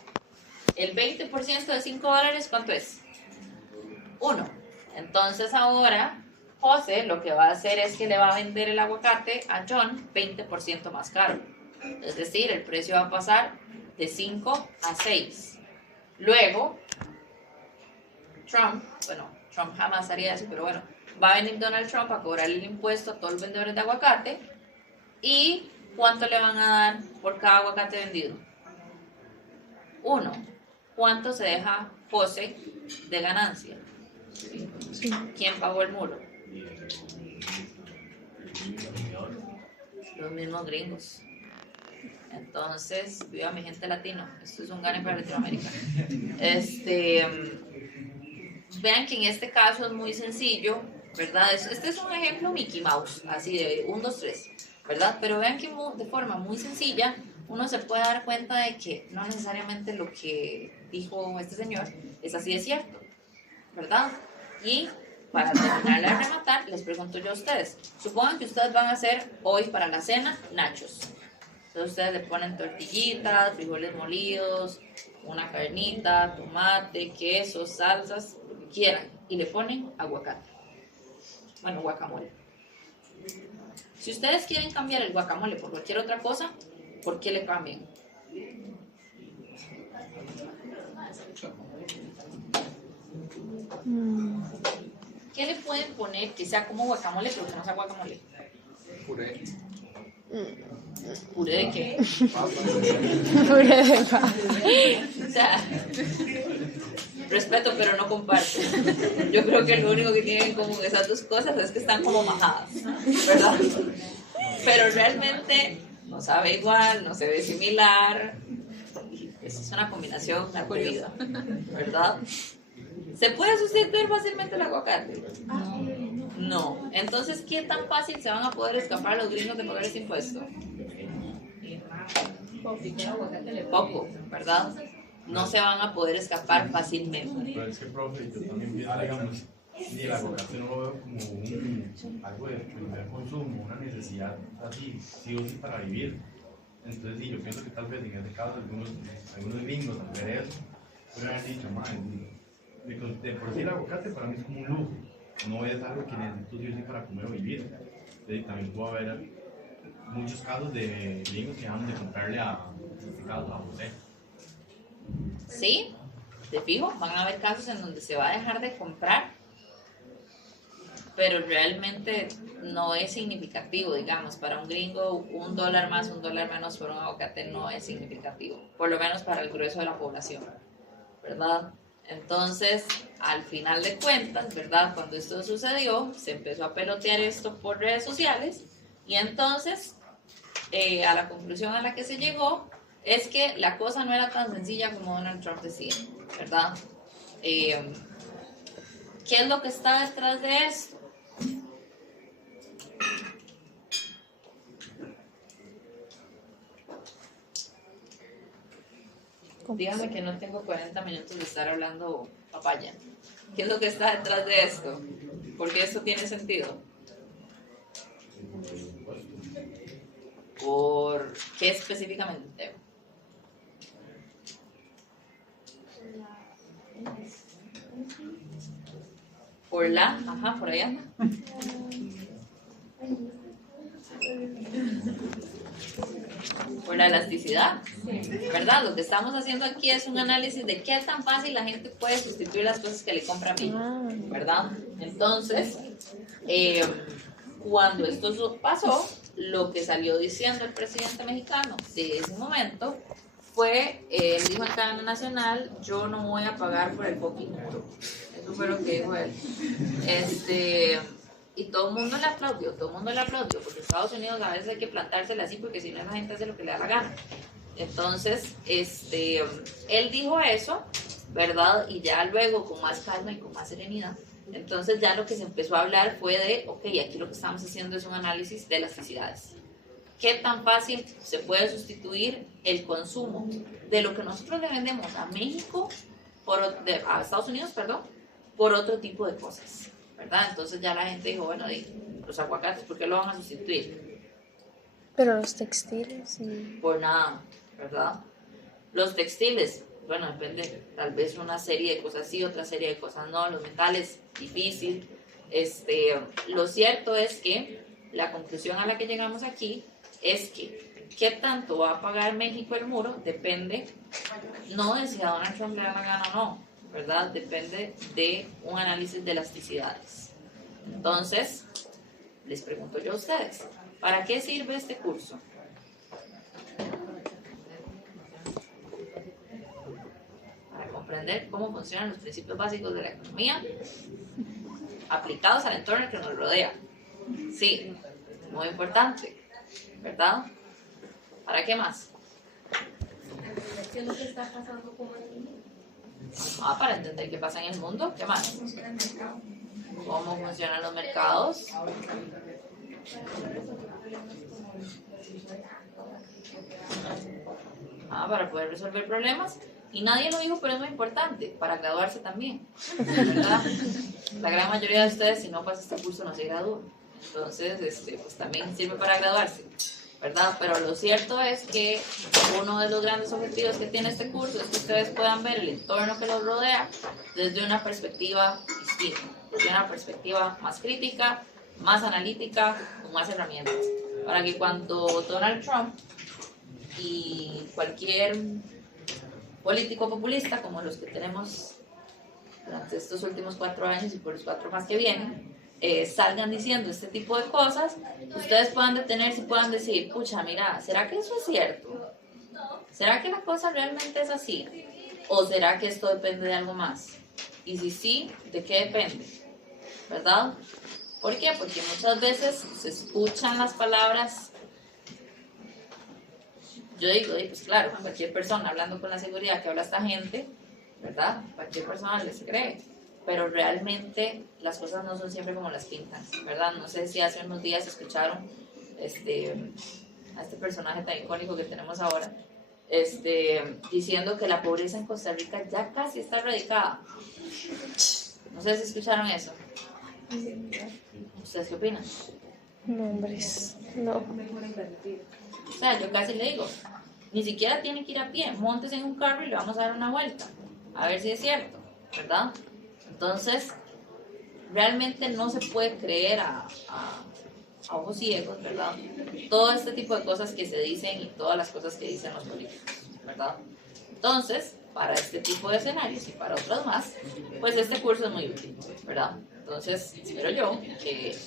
El 20% de $5, ¿cuánto es? 1. Entonces ahora José lo que va a hacer es que le va a vender el aguacate a John 20% más caro. Es decir, el precio va a pasar de 5 a 6. Luego, Trump jamás haría eso, pero bueno, va a venir Donald Trump a cobrar el impuesto a todos los vendedores de aguacate. ¿Y cuánto le van a dar por cada aguacate vendido? 1. ¿Cuánto se deja José de ganancia? ¿Quién pagó el muro? Los mismos gringos. Entonces, viva mi gente latino. Esto es un gane para Latinoamérica. Vean que en este caso es muy sencillo, ¿verdad? Este es un ejemplo Mickey Mouse, así de 1, 2, 3, ¿verdad? Pero vean que de forma muy sencilla uno se puede dar cuenta de que no necesariamente lo que dijo este señor es así de cierto, ¿verdad? Y para terminar de rematar, les pregunto yo a ustedes, supongan que ustedes van a hacer hoy para la cena nachos. Entonces ustedes le ponen tortillitas, frijoles molidos, una carnita, tomate, queso, salsas, lo que quieran, y le ponen aguacate. Bueno, guacamole. Si ustedes quieren cambiar el guacamole por cualquier otra cosa, ¿por qué le cambian? ¿Qué le pueden poner que sea como guacamole pero que no sea guacamole? Puré. ¿Puré de qué? Puré de papa. O sea, respeto pero no comparto. Yo creo que lo único que tienen en común esas dos cosas es que están como majadas, ¿verdad? Pero realmente no sabe igual, no se ve similar. Es una combinación aburrida, ¿verdad? ¿Se puede sustituir fácilmente el aguacate? No. Entonces, ¿qué tan fácil se van a poder escapar los gringos de pagar ese impuesto? Poco, ¿verdad? No se van a poder escapar fácilmente. Pero es que, profe, yo también pienso, digamos, y el aguacate no lo veo como algo de primer consumo, una necesidad así, sí o sí para vivir. Entonces, sí, yo pienso que tal vez en este caso algunos gringos al ver eso, pueden haber dicho, de por sí el aguacate para mí es como un lujo, no es algo que necesito sí o sí para comer o vivir. Entonces, también puede haber muchos casos de gringos que dejan de comprarle en este caso, a José. Sí, de fijo, van a haber casos en donde se va a dejar de comprar, pero realmente no es significativo, digamos, para un gringo $1 más, $1 menos por un aguacate no es significativo, por lo menos para el grueso de la población, ¿verdad? Entonces, al final de cuentas, ¿verdad? Cuando esto sucedió, se empezó a pelotear esto por redes sociales y entonces, a la conclusión a la que se llegó es que la cosa no era tan sencilla como Donald Trump decía, ¿verdad? ¿Qué es lo que está detrás de esto? Dígame que no tengo 40 minutos de estar hablando papaya. ¿Qué es lo que está detrás de esto? ¿Por qué esto tiene sentido? ¿Por qué específicamente? Por la, ajá, por allá. Por la elasticidad, ¿verdad? Lo que estamos haciendo aquí es un análisis de qué tan fácil la gente puede sustituir las cosas que le compra a mí, ¿verdad? Entonces, cuando esto pasó, lo que salió diciendo el presidente mexicano de ese momento fue, él dijo en cadena nacional, yo no voy a pagar por el fucking muro. Eso fue lo que dijo él. Y todo el mundo le aplaudió, porque Estados Unidos a veces hay que plantársela así, porque si no la gente hace lo que le da la gana. Entonces, él dijo eso, ¿verdad? Y ya luego, con más calma y con más serenidad, entonces ya lo que se empezó a hablar fue de, ok, aquí lo que estamos haciendo es un análisis de elasticidades. ¿Qué tan fácil se puede sustituir el consumo de lo que nosotros le vendemos a México, a Estados Unidos, perdón, por otro tipo de cosas? ¿Verdad? Entonces ya la gente dijo, bueno, los aguacates, ¿por qué lo van a sustituir? Pero los textiles, sí. Por nada, ¿verdad? Los textiles, bueno, depende, tal vez una serie de cosas sí, otra serie de cosas no, los metales, difícil. Lo cierto es que la conclusión a la que llegamos aquí es que qué tanto va a pagar México el muro depende, no de si a Donald Trump le da la gana o no, ¿verdad? Depende de un análisis de elasticidades. Entonces, les pregunto yo a ustedes, ¿para qué sirve este curso? Para comprender cómo funcionan los principios básicos de la economía aplicados al entorno que nos rodea. Sí, muy importante, ¿verdad? ¿Para qué más? ¿Qué es lo que está pasando con el mundo? Para entender qué pasa en el mundo, ¿qué más? ¿Cómo funcionan los mercados? Para poder resolver problemas. Y nadie lo dijo, pero es muy importante, para graduarse también, ¿verdad? La gran mayoría de ustedes, si no pasa este curso, no se gradúan. Entonces, pues también sirve para graduarse, ¿verdad? Pero lo cierto es que uno de los grandes objetivos que tiene este curso es que ustedes puedan ver el entorno que los rodea desde una perspectiva distinta, desde una perspectiva más crítica, más analítica, con más herramientas, para que cuando Donald Trump y cualquier político populista, como los que tenemos durante estos últimos 4 años y por los 4 más que vienen, salgan diciendo este tipo de cosas, ustedes puedan detenerse y puedan decir, pucha, mira, ¿será que eso es cierto? ¿Será que la cosa realmente es así? ¿O será que esto depende de algo más? Y si sí, ¿de qué depende? ¿Verdad? ¿Por qué? Porque muchas veces se escuchan las palabras. Yo digo, pues claro, cualquier persona hablando con la seguridad que habla esta gente, ¿verdad? Cualquier persona les cree. Pero realmente las cosas no son siempre como las pintan, ¿verdad? No sé si hace unos días escucharon a este personaje tan icónico que tenemos ahora, diciendo que la pobreza en Costa Rica ya casi está erradicada. No sé si escucharon eso. ¿Ustedes qué opinan? No, hombres, no. O sea, yo casi le digo, ni siquiera tiene que ir a pie, montes en un carro y le vamos a dar una vuelta, a ver si es cierto, ¿verdad? Entonces, realmente no se puede creer a ojos ciegos, ¿verdad? Todo este tipo de cosas que se dicen y todas las cosas que dicen los políticos, ¿verdad? Entonces, para este tipo de escenarios y para otros más, pues este curso es muy útil, ¿verdad? Entonces, espero yo que,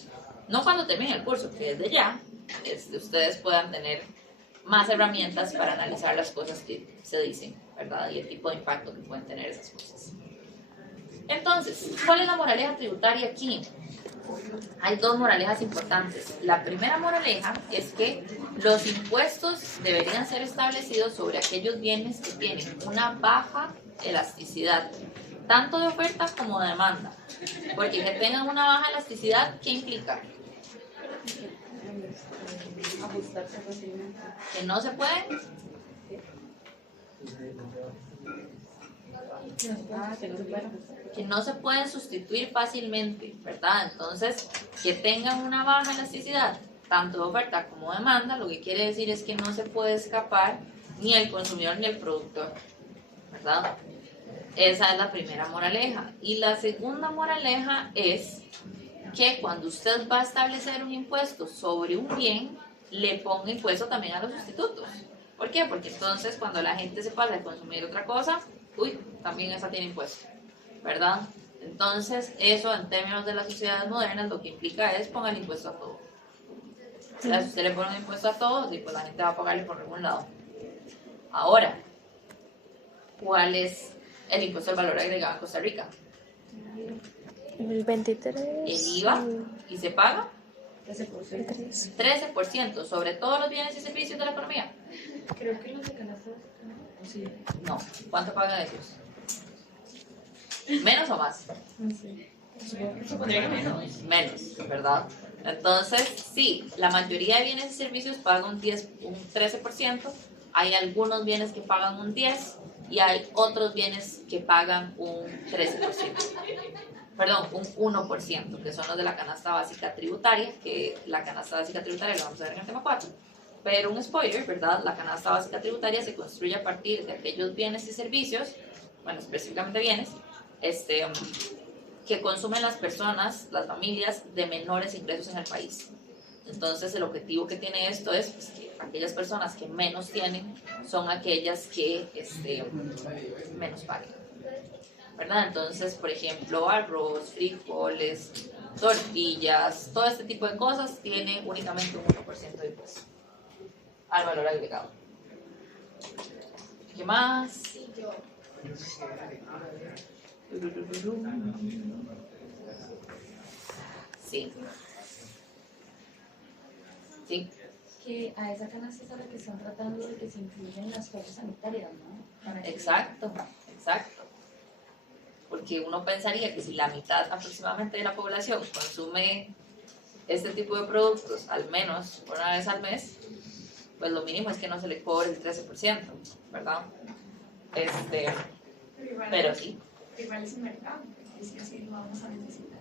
no cuando termine el curso, que desde ya, ustedes puedan tener más herramientas para analizar las cosas que se dicen, ¿verdad? Y el tipo de impacto que pueden tener esas cosas. Entonces, ¿cuál es la moraleja tributaria aquí? Hay 2 moralejas importantes. La primera moraleja es que los impuestos deberían ser establecidos sobre aquellos bienes que tienen una baja elasticidad, tanto de oferta como de demanda. Porque que tengan una baja elasticidad, ¿qué implica? Ajustarse fácilmente. Que no se pueden que no se pueden sustituir fácilmente, ¿verdad? Entonces, que tengan una baja elasticidad, tanto de oferta como de demanda, lo que quiere decir es que no se puede escapar ni el consumidor ni el productor, ¿verdad? Esa es la primera moraleja. Y la segunda moraleja es que cuando usted va a establecer un impuesto sobre un bien, le ponga impuesto también a los sustitutos. ¿Por qué? Porque entonces cuando la gente se pasa a consumir otra cosa, uy, también esa tiene impuesto, ¿verdad? Entonces eso en términos de las sociedades modernas lo que implica es pongan impuesto a todo. O sea, si usted le pone un impuesto a todo, pues la gente va a pagarle por algún lado. Ahora, ¿cuál es el impuesto al valor agregado en Costa Rica? El 23. El IVA, ¿y se paga? 13. 13% sobre todos los bienes y servicios de la economía. Creo que los de canastas, ¿no? Sí. No, ¿cuánto pagan ellos? ¿Menos o más? No sé. Supondría que menos. Menos, ¿verdad? Entonces, sí, la mayoría de bienes y servicios pagan un 13%, hay algunos bienes que pagan un 10% y hay otros bienes que pagan un 13%. Perdón, un 1%, que son los de la canasta básica tributaria, que la canasta básica tributaria la vamos a ver en el tema 4. Pero un spoiler, ¿verdad? La canasta básica tributaria se construye a partir de aquellos bienes y servicios, bueno, específicamente bienes, que consumen las personas, las familias de menores ingresos en el país. Entonces, el objetivo que tiene esto es pues, que aquellas personas que menos tienen son aquellas que menos pagan, ¿verdad? Entonces, por ejemplo, arroz, frijoles, tortillas, todo este tipo de cosas tiene únicamente un 1% de impuesto al valor agregado. ¿Qué más? Sí. Sí. Que a esa canasta es a la que están tratando de que se incluyan las cosas sanitarias, ¿no? Exacto, exacto. Porque uno pensaría que si la mitad aproximadamente de la población consume este tipo de productos al menos una vez al mes, pues lo mínimo es que no se le cobre el 13%, ¿verdad? Pero sí. Igual es un mercado, es que así lo vamos a necesitar.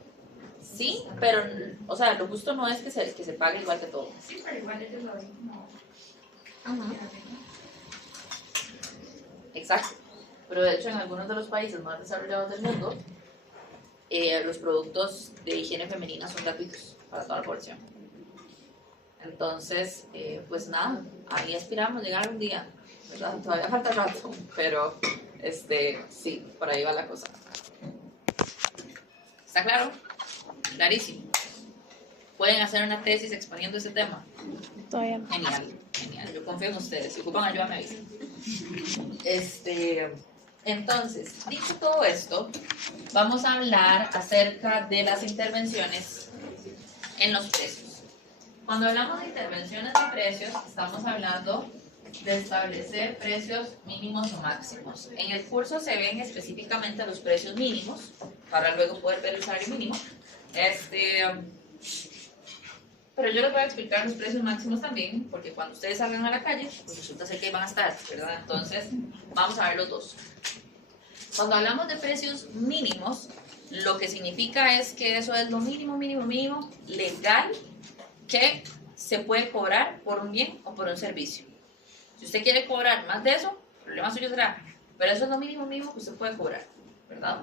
Sí, pero, o sea, lo justo no es que se pague igual que todo. Sí, pero igual ellos lo ven como... Exacto. Pero de hecho en algunos de los países más desarrollados del mundo, los productos de higiene femenina son gratuitos para toda la población. Entonces, pues nada, ahí aspiramos a llegar un día, ¿verdad? Todavía falta rato, pero sí, por ahí va la cosa. ¿Está claro? Clarísimo. ¿Pueden hacer una tesis exponiendo ese tema? Todavía no. Genial, genial. Yo confío en ustedes. Si ocupan ayuda, me avisan. Entonces, dicho todo esto, vamos a hablar acerca de las intervenciones en los precios. Cuando hablamos de intervenciones de precios, estamos hablando de establecer precios mínimos o máximos. En el curso se ven específicamente los precios mínimos, para luego poder ver el salario mínimo. Pero yo les voy a explicar los precios máximos también, porque cuando ustedes salgan a la calle, pues resulta ser que ahí van a estar, ¿verdad? Entonces, vamos a ver los dos. Cuando hablamos de precios mínimos, lo que significa es que eso es lo mínimo, mínimo, mínimo legal que se puede cobrar por un bien o por un servicio. Si usted quiere cobrar más de eso, el problema suyo será, pero eso es lo mínimo, mínimo que usted puede cobrar, ¿verdad?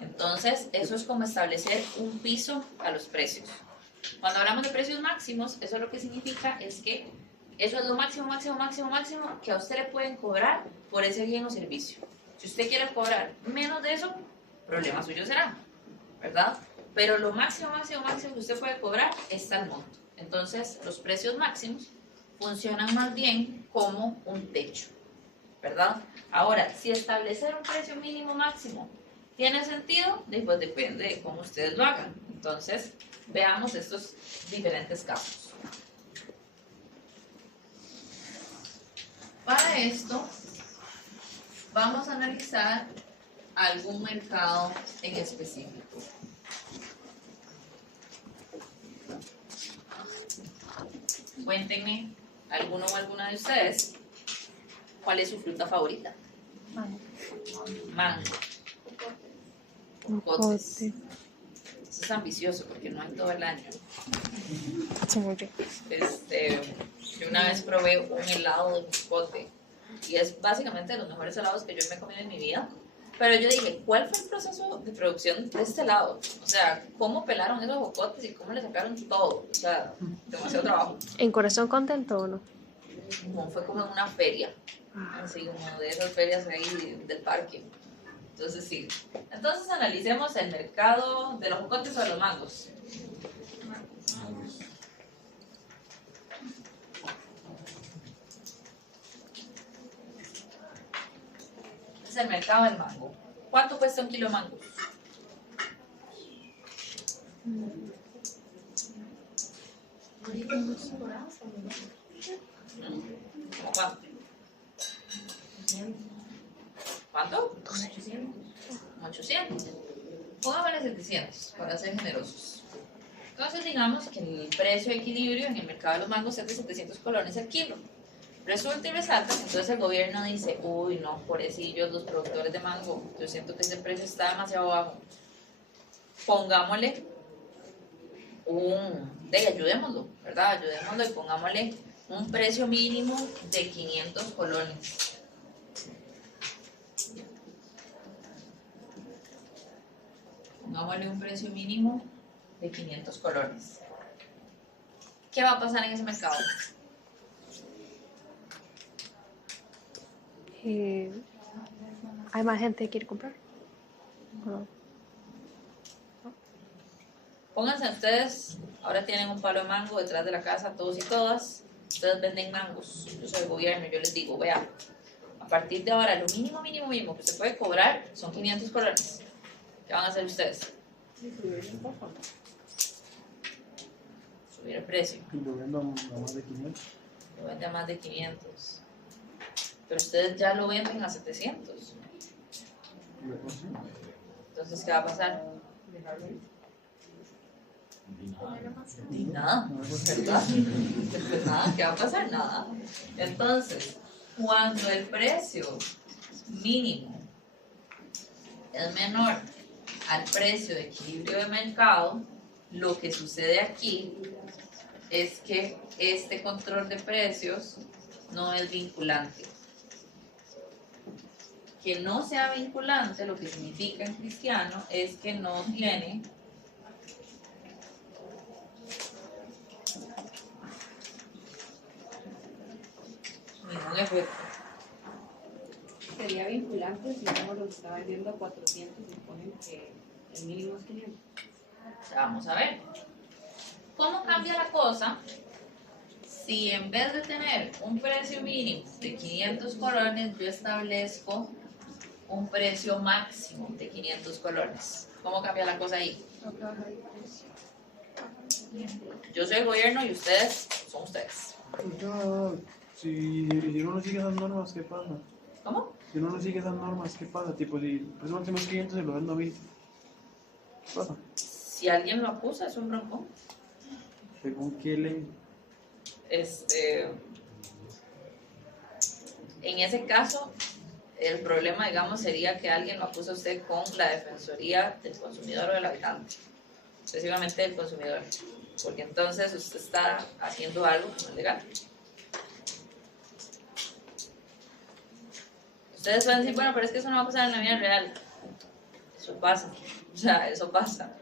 Entonces, eso es como establecer un piso a los precios. Cuando hablamos de precios máximos, eso lo que significa es que eso es lo máximo, máximo, máximo, máximo que a usted le pueden cobrar por ese bien o servicio. Si usted quiere cobrar menos de eso, problema suyo será, ¿verdad? Pero lo máximo, máximo, máximo que usted puede cobrar está el monto. Entonces, los precios máximos funcionan más bien como un techo, ¿verdad? Ahora, si establecer un precio mínimo máximo tiene sentido, pues depende de cómo ustedes lo hagan. Entonces, veamos estos diferentes casos. Para esto, vamos a analizar algún mercado en específico. Cuéntenme, alguno o alguna de ustedes, ¿cuál es su fruta favorita? Mango. Jocotes. Eso es ambicioso porque no hay todo el año. Yo una vez probé un helado de jocote y es básicamente de los mejores helados que yo me he comido en mi vida. Pero yo dije, ¿cuál fue el proceso de producción de este helado? O sea, ¿cómo pelaron esos jocotes y cómo le sacaron todo? O sea, demasiado trabajo. ¿En corazón contento o no? Como fue como en una feria, así como de esas ferias ahí del parque. Entonces sí. Entonces analicemos el mercado de los jocotes o de los mangos. Es el mercado del mango. ¿Cuánto cuesta un kilo de mangos? ¿Cómo cuánto? ¿Cuánto? 800. Pónganle 700 para ser generosos. Entonces digamos que el precio de equilibrio en el mercado de los mangos es de 700 colones al kilo. Resulta y resalta que entonces el gobierno dice, uy no, pobrecillos los productores de mango, yo siento que ese precio está demasiado bajo. Pongámosle ayudémoslo, ¿verdad? Ayudémoslo y pongámosle un precio mínimo de 500 colones. Pongámosle un precio mínimo de 500 colones. ¿Qué va a pasar en ese mercado? ¿Hay más gente que quiere comprar? No. Pónganse ustedes, ahora tienen un palo de mango detrás de la casa, todos y todas. Ustedes venden mangos. Yo soy el gobierno, yo les digo, vea, a partir de ahora, lo mínimo, mínimo, mínimo que se puede cobrar son 500 colones. ¿Qué van a hacer ustedes? Subir el precio. Y lo vendo a más de 500. Lo vende a más de 500. Pero ustedes ya lo venden a 700. Entonces, ¿qué va a pasar? Ni nada, ¿verdad? Pues nada, ¿qué va a pasar? Nada. Entonces, cuando el precio mínimo es menor al precio de equilibrio de mercado, lo que sucede aquí es que este control de precios no es vinculante. Que no sea vinculante, lo que significa en cristiano es que no tiene ningún efecto. Sería vinculante si uno lo está vendiendo a 400 y ponen que el mínimo es 500. O sea, vamos a ver. ¿Cómo cambia la cosa si en vez de tener un precio mínimo de 500 colones, yo establezco un precio máximo de 500 colones? ¿Cómo cambia la cosa ahí? Yo soy el gobierno y ustedes son ustedes. Ya, si uno no sigue esas normas, ¿qué pasa? ¿Cómo? Si uno no sigue esas normas, ¿qué pasa? Tipo, si el precio máximo es 500 se lo vendo a 1000. ¿Qué pasa? Si alguien lo acusa, es un bronco. ¿Según qué ley? En ese caso, el problema, digamos, sería que alguien lo acusa a usted con la Defensoría del Consumidor o del Habitante, específicamente del consumidor, porque entonces usted está haciendo algo que no es legal. Ustedes pueden decir, bueno, pero es que eso no va a pasar en la vida real. Eso pasa, o sea, eso pasa.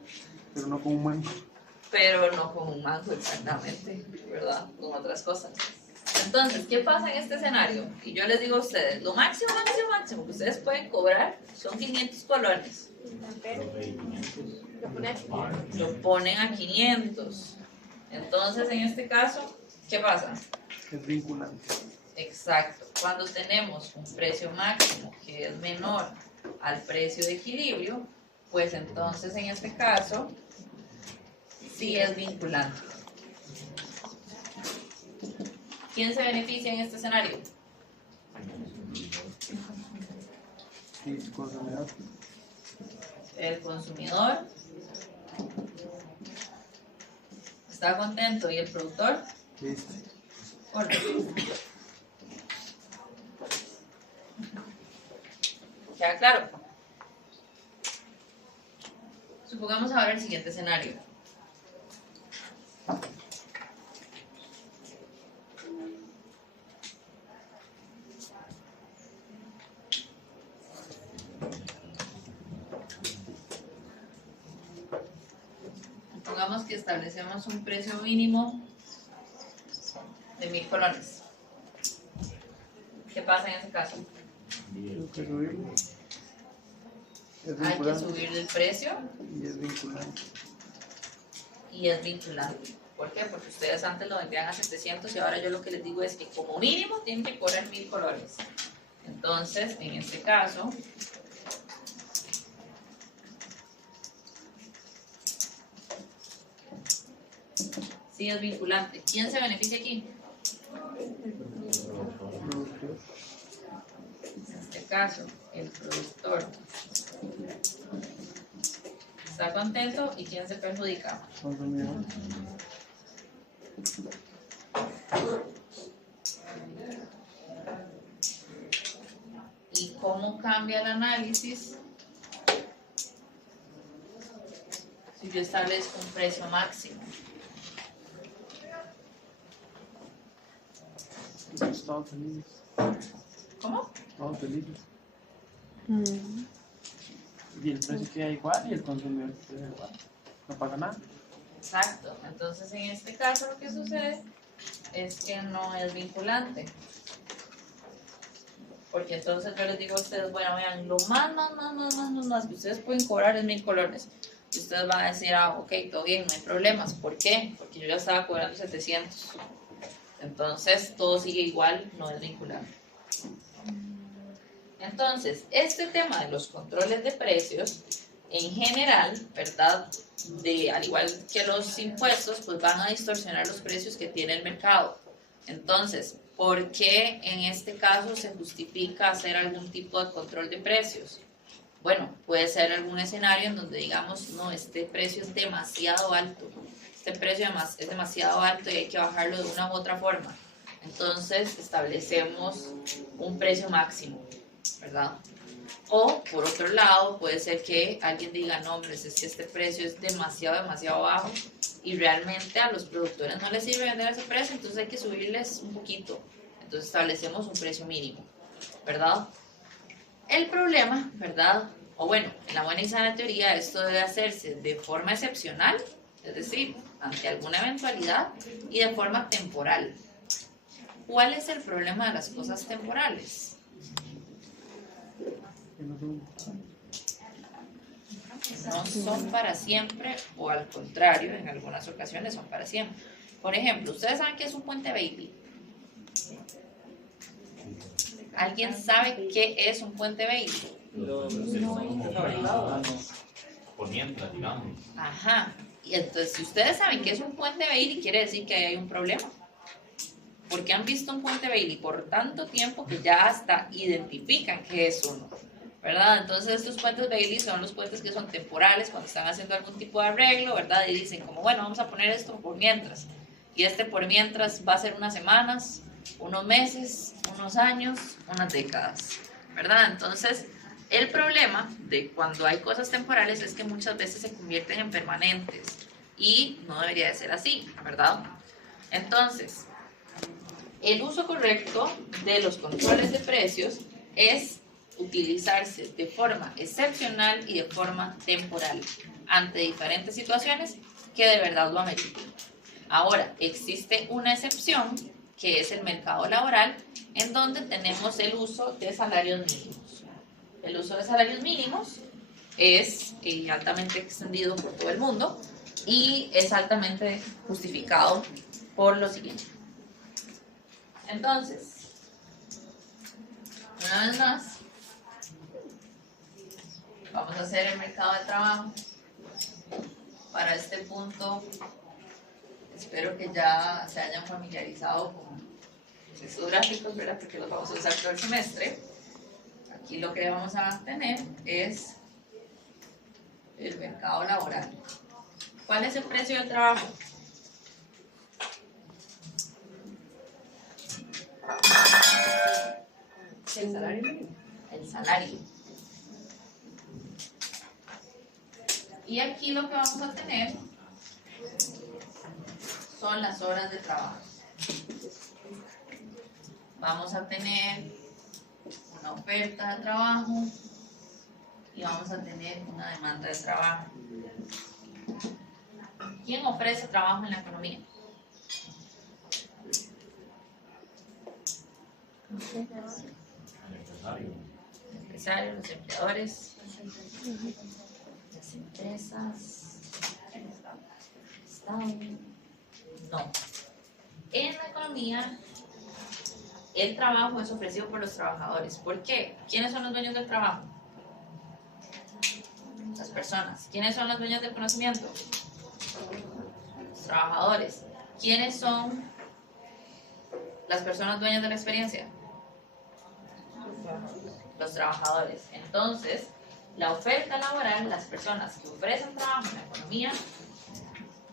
Pero no con un mango. Pero no con un mango exactamente, ¿verdad? Con otras cosas. Entonces, ¿qué pasa en este escenario? Y yo les digo a ustedes, lo máximo que ustedes pueden cobrar son 500 colones. Lo ponen a 500. Entonces, en este caso, ¿qué pasa? Es vinculante. Exacto. Cuando tenemos un precio máximo que es menor al precio de equilibrio, pues entonces en este caso sí es vinculante. ¿Quién se beneficia en este escenario? Sí, el consumidor. El consumidor. ¿Está contento? ¿Y el productor? Listo. Correcto. ¿Queda claro? Supongamos ahora el siguiente escenario. Supongamos que establecemos un precio mínimo de 1000 colones. ¿Qué pasa en ese caso? Tengo que subirlo. Es Hay que vinculante. subir el precio Y es vinculante. y es vinculante. ¿Por qué? Porque ustedes antes lo vendían a 700 y ahora yo lo que les digo es que como mínimo tienen que cobrar 1000 colones. Entonces, en este caso, sí es vinculante. ¿Quién se beneficia aquí? Productor. En este caso, el productor está contento y ¿quién se perjudica? Consumidor. ¿Y cómo cambia el análisis si yo establezco un precio máximo? Todos felices. ¿Cómo? Todos felices. Y el precio queda igual y el consumidor queda igual. No pasa nada. Exacto. Entonces, en este caso lo que sucede es que no es vinculante. Porque entonces yo les digo a ustedes, bueno, vean, lo más que ustedes pueden cobrar es 1000 colones. Y ustedes van a decir, ah, ok, todo bien, no hay problemas. ¿Por qué? Porque yo ya estaba cobrando 700. Entonces, todo sigue igual, no es vinculante. Entonces, este tema de los controles de precios, en general, ¿verdad? Al igual que los impuestos, pues van a distorsionar los precios que tiene el mercado. Entonces, ¿por qué en este caso se justifica hacer algún tipo de control de precios? Bueno, puede ser algún escenario en donde digamos, no, este precio es demasiado alto, este precio es demasiado alto y hay que bajarlo de una u otra forma. Entonces, establecemos un precio máximo, ¿verdad? O, por otro lado, puede ser que alguien diga, no, hombre, es que este precio es demasiado bajo y realmente a los productores no les sirve vender ese precio, entonces hay que subirles un poquito. Entonces establecemos un precio mínimo, ¿verdad? El problema, ¿verdad? O bueno, en la buena y sana teoría esto debe hacerse de forma excepcional, es decir, ante alguna eventualidad y de forma temporal. ¿Cuál es el problema de las cosas temporales? No son para siempre, o al contrario, en algunas ocasiones son para siempre. Por ejemplo, ¿ustedes saben qué es un puente Bailey? ¿Alguien sabe qué es un puente Bailey? Por mientras, digamos. Ajá. Y entonces, si ustedes saben qué es un puente Bailey, quiere decir que ahí hay un problema. Porque han visto un puente Bailey por tanto tiempo que ya hasta identifican qué es uno, ¿verdad? Entonces, estos puentes Bailey son los puentes que son temporales cuando están haciendo algún tipo de arreglo, ¿verdad? Y dicen como, bueno, vamos a poner esto por mientras. Y este por mientras va a ser unas semanas, unos meses, unos años, unas décadas, ¿verdad? Entonces, el problema de cuando hay cosas temporales es que muchas veces se convierten en permanentes y no debería de ser así, ¿verdad? Entonces, el uso correcto de los controles de precios es utilizarse de forma excepcional y de forma temporal ante diferentes situaciones que de verdad lo ameriten. Ahora, existe una excepción que es el mercado laboral, en donde tenemos el uso de salarios mínimos. El uso de salarios mínimos es altamente extendido por todo el mundo y es altamente justificado por lo siguiente. Entonces, una vez más, vamos a hacer el mercado de trabajo. Para este punto, espero que ya se hayan familiarizado con estos gráficos, ¿verdad? Porque los vamos a usar todo el semestre. Aquí lo que vamos a tener es el mercado laboral. ¿Cuál es el precio del trabajo? El salario mínimo. El salario. Y aquí lo que vamos a tener son las horas de trabajo. Vamos a tener una oferta de trabajo y vamos a tener una demanda de trabajo. ¿Quién ofrece trabajo en la economía? El empresario, los empleadores, las empresas, el Estado. No. En la economía, el trabajo es ofrecido por los trabajadores. ¿Por qué? ¿Quiénes son los dueños del trabajo? Las personas. ¿Quiénes son los dueños del conocimiento? Los trabajadores. ¿Quiénes son las personas dueñas de la experiencia? Los trabajadores. Entonces, la oferta laboral, las personas que ofrecen trabajo en la economía,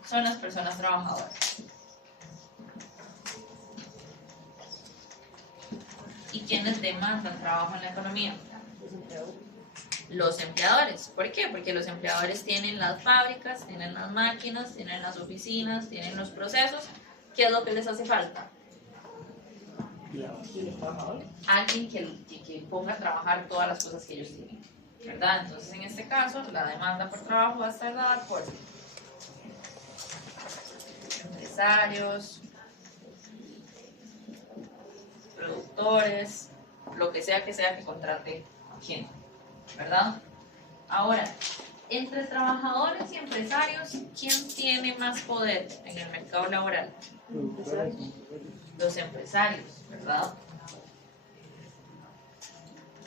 son las personas trabajadoras. ¿Y quiénes demandan trabajo en la economía? Los empleadores. ¿Por qué? Porque los empleadores tienen las fábricas, tienen las máquinas, tienen las oficinas, tienen los procesos. ¿Qué es lo que les hace falta? Alguien que ponga a trabajar todas las cosas que ellos tienen, ¿verdad? Entonces, en este caso, la demanda por trabajo va a estar dada por empresarios, productores, lo que sea que contrate gente, ¿verdad? Ahora, entre trabajadores y empresarios, ¿quién tiene más poder en el mercado laboral? Los empresarios, ¿verdad?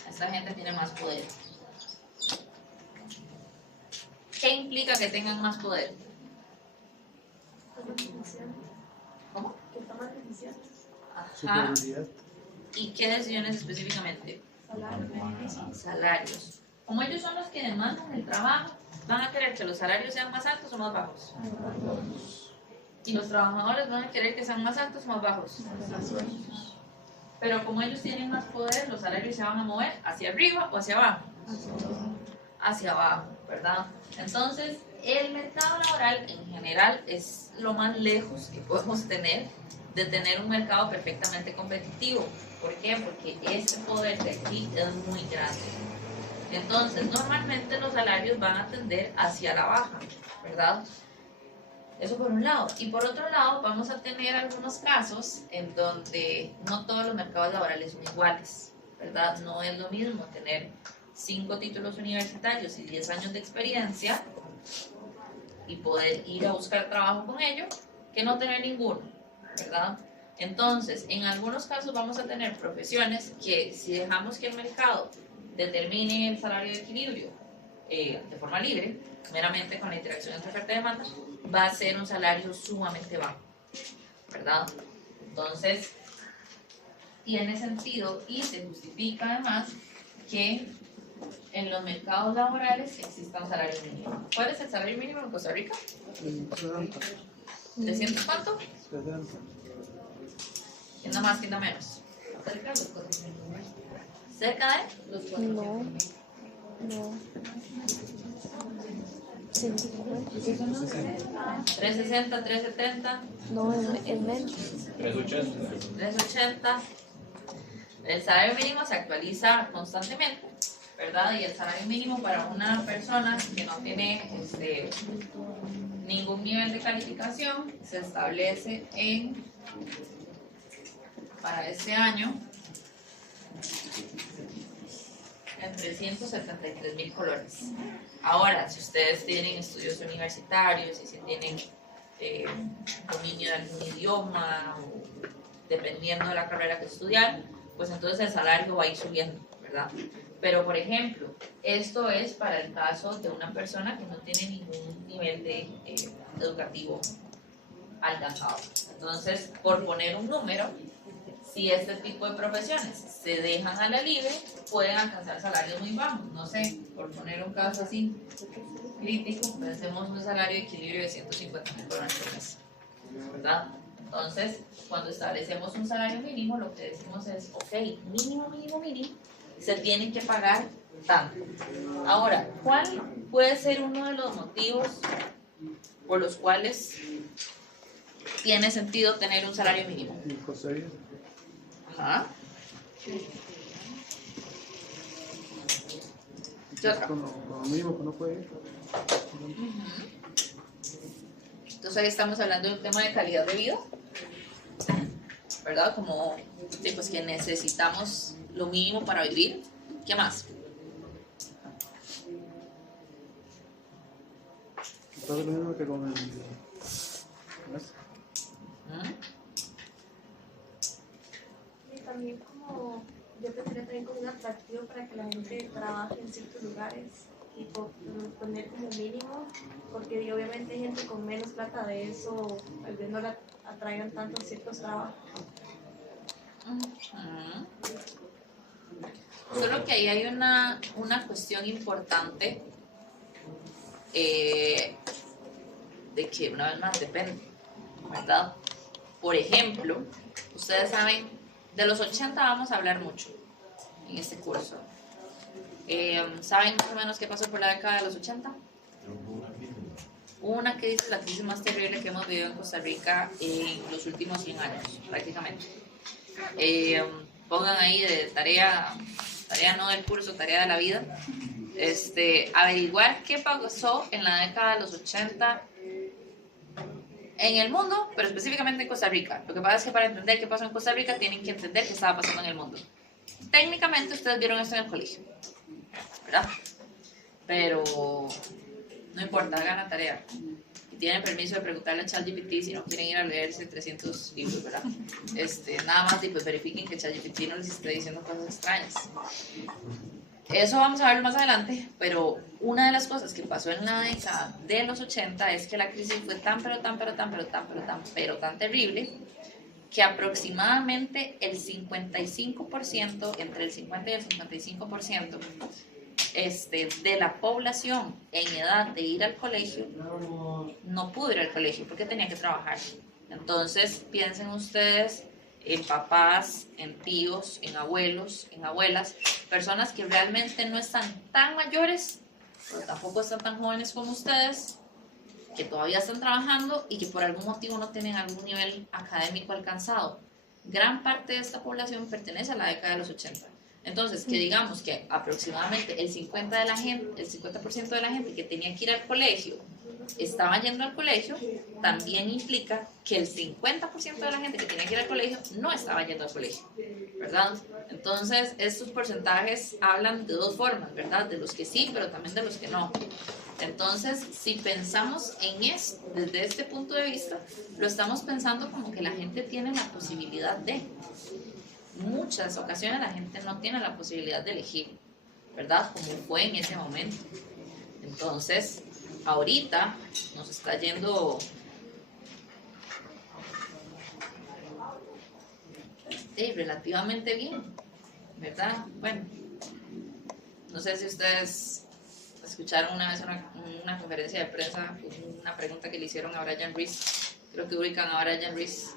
Esta gente tiene más poder. ¿Qué implica que tengan más poder? ¿Cómo? Que está más eficiente. Ajá. ¿Y qué decisiones específicamente? Salarios. Como ellos son los que demandan el trabajo, ¿van a querer que los salarios sean más altos o más bajos? Y los trabajadores van a querer que sean más altos o más bajos. Pero como ellos tienen más poder, los salarios se van a mover hacia arriba o hacia abajo. Hacia abajo, ¿verdad? Entonces, el mercado laboral en general es lo más lejos que podemos tener de tener un mercado perfectamente competitivo. ¿Por qué? Porque ese poder de aquí es muy grande. Entonces, normalmente los salarios van a tender hacia la baja, ¿verdad? Eso por un lado. Y por otro lado, vamos a tener algunos casos en donde no todos los mercados laborales son iguales, ¿verdad? No es lo mismo tener 5 títulos universitarios y 10 años de experiencia y poder ir a buscar trabajo con ello que no tener ninguno, ¿verdad? Entonces, en algunos casos vamos a tener profesiones que si dejamos que el mercado determine el salario de equilibrio de forma libre, meramente con la interacción entre oferta y demanda, va a ser un salario sumamente bajo, ¿verdad? Entonces, tiene sentido y se justifica además que en los mercados laborales exista un salario mínimo. ¿Cuál es el salario mínimo en Costa Rica? 70. ¿300 cuánto? 70. ¿Quién da más, quién da menos? Cerca de los 400.000. ¿Cerca de? Los 400.000. No. 150. 360, 370, No, es menos. 380. El salario mínimo se actualiza constantemente, ¿verdad? Y el salario mínimo para una persona que no tiene ningún nivel de calificación se establece para este año en 373.000 colones. Ahora, si ustedes tienen estudios universitarios y si tienen dominio de algún idioma, o dependiendo de la carrera que estudian, pues entonces el salario va a ir subiendo, ¿verdad? Pero, por ejemplo, esto es para el caso de una persona que no tiene ningún nivel de educativo alcanzado. Entonces, por poner un número, si este tipo de profesiones se dejan a la libre, pueden alcanzar salarios muy bajos. No sé, por poner un caso así crítico, pensemos un salario de equilibrio de 150.000 colones por mes, ¿verdad? Entonces, cuando establecemos un salario mínimo, lo que decimos es, ok, mínimo, se tienen que pagar tanto. Ahora, ¿cuál puede ser uno de los motivos por los cuales tiene sentido tener un salario mínimo? Y Costa Rica. Ajá. ¿Qué otra? Con lo mínimo que uno puede ir. Entonces ahí estamos hablando de un tema de calidad de vida, ¿verdad? Como sí, pues que necesitamos lo mínimo para vivir. ¿Qué más? Pasa lo mismo que con el. ¿Mm? Y también como yo pensaría también como un atractivo para que la gente trabaje en ciertos lugares y poner como mínimo, porque obviamente hay gente con menos plata de eso, tal vez no la atraigan tanto ciertos trabajos. Solo que ahí hay una cuestión importante de que una vez más depende, ¿verdad? Por ejemplo, ustedes saben, de los 80 vamos a hablar mucho en este curso. ¿Saben más o menos qué pasó por la década de los 80? Una crisis, la crisis más terrible que hemos vivido en Costa Rica en los últimos 100 años, prácticamente. Pongan ahí de tarea no del curso, tarea de la vida, averiguar qué pasó en la década de los 80 en el mundo, pero específicamente en Costa Rica. Lo que pasa es que para entender qué pasó en Costa Rica tienen que entender qué estaba pasando en el mundo. Técnicamente ustedes vieron esto en el colegio, ¿verdad? Pero no importa, hagan la tarea. Y tienen permiso de preguntarle a ChatGPT si no quieren ir a leerse 300 libros, ¿verdad? Nada más, y pues verifiquen que ChatGPT no les esté diciendo cosas extrañas. Eso vamos a verlo más adelante, pero una de las cosas que pasó en la década de los 80 es que la crisis fue tan terrible que aproximadamente el 55%, entre el 50 y el 55% de la población en edad de ir al colegio no pudo ir al colegio porque tenía que trabajar. Entonces piensen ustedes en papás, en tíos, en abuelos, en abuelas, personas que realmente no están tan mayores, pero tampoco están tan jóvenes como ustedes, que todavía están trabajando y que por algún motivo no tienen algún nivel académico alcanzado. Gran parte de esta población pertenece a la década de los 80. Entonces, que digamos que aproximadamente el 50% de la gente que tenía que ir al colegio estaba yendo al colegio, también implica que el 50% de la gente que tenía que ir al colegio no estaba yendo al colegio, ¿verdad? Entonces, estos porcentajes hablan de dos formas, ¿verdad? De los que sí, pero también de los que no. Entonces, si pensamos en esto desde este punto de vista, lo estamos pensando como que la gente tiene la posibilidad de. Muchas ocasiones la gente no tiene la posibilidad de elegir, ¿verdad? Como fue en ese momento. Entonces, ahorita nos está yendo relativamente bien, ¿verdad? Bueno, no sé si ustedes escucharon una vez una conferencia de prensa, una pregunta que le hicieron a Brian Reese, creo que ubican a Brian Reese,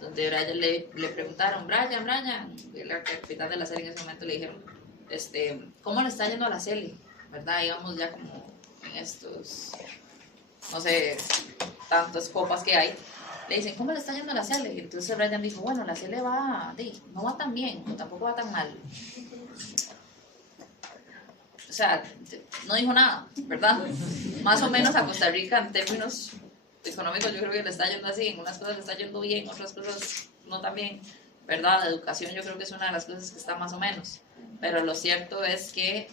donde Brian le preguntaron, Brian, el capitán de la serie en ese momento, le dijeron, ¿cómo le está yendo a la serie? ¿Verdad? Íbamos ya como en estos, no sé, tantas copas que hay, le dicen, ¿cómo le está yendo a la serie? Y entonces Brian dijo, bueno, la serie no va tan bien, o tampoco va tan mal. O sea, no dijo nada, ¿verdad? Más o menos a Costa Rica en términos económicos yo creo que le está yendo así, en unas cosas le está yendo bien, otras cosas no tan bien, ¿verdad? La educación yo creo que es una de las cosas que está más o menos, pero lo cierto es que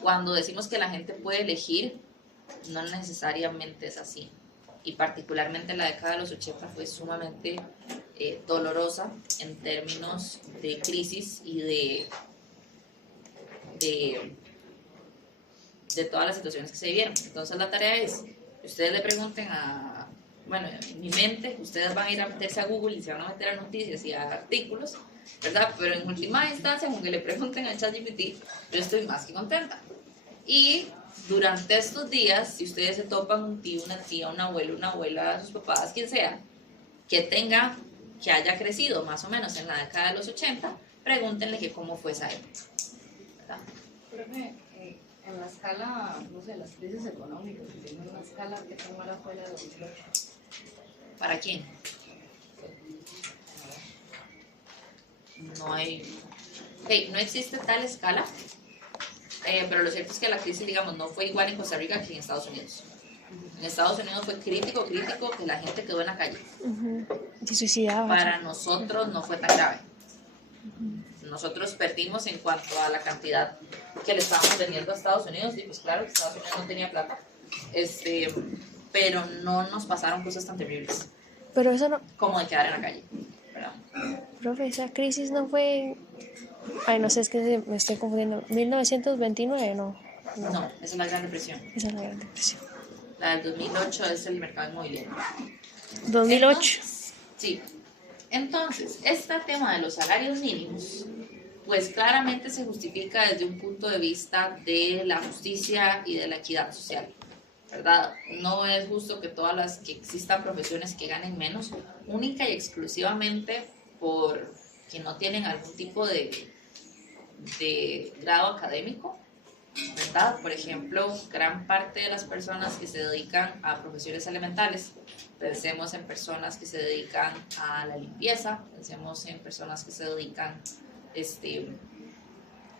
cuando decimos que la gente puede elegir, no necesariamente es así, y particularmente la década de los 80 fue sumamente dolorosa en términos de crisis y de todas las situaciones que se vivieron. Entonces la tarea es, ustedes le pregunten bueno, en mi mente, ustedes van a ir a meterse a Google y se van a meter a noticias y a artículos, ¿verdad? Pero en última instancia, aunque le pregunten a ChatGPT, yo estoy más que contenta. Y durante estos días, si ustedes se topan un tío, una tía, un abuelo, una abuela, sus papás, quien sea, que haya crecido más o menos en la década de los 80, pregúntenle que cómo fue esa época, ¿verdad? Profe, en la escala, no sé, las crisis económicas, en una escala que tan mala fue la de 2008. ¿Para quién? No existe tal escala, pero lo cierto es que la crisis, digamos, no fue igual en Costa Rica que en Estados Unidos. En Estados Unidos fue crítico, que la gente quedó en la calle. Se suicidaba. Para nosotros no fue tan grave. Nosotros perdimos en cuanto a la cantidad que le estábamos vendiendo a Estados Unidos, y pues claro, Estados Unidos no tenía plata, pero no nos pasaron cosas tan terribles. Pero eso no, como de quedar en la calle, ¿verdad? profe, esa crisis no fue, no sé, es que me estoy confundiendo, 1929, no, esa es la Gran Depresión. Esa es la Gran Depresión. La del 2008 es el mercado inmobiliario. 2008. Entonces, sí. Entonces, este tema de los salarios mínimos, pues claramente se justifica desde un punto de vista de la justicia y de la equidad social, ¿verdad? No es justo que que existan profesiones que ganen menos, única y exclusivamente porque no tienen algún tipo de grado académico, ¿verdad? Por ejemplo, gran parte de las personas que se dedican a profesiones elementales, pensemos en personas que se dedican a la limpieza, pensemos en personas que se dedican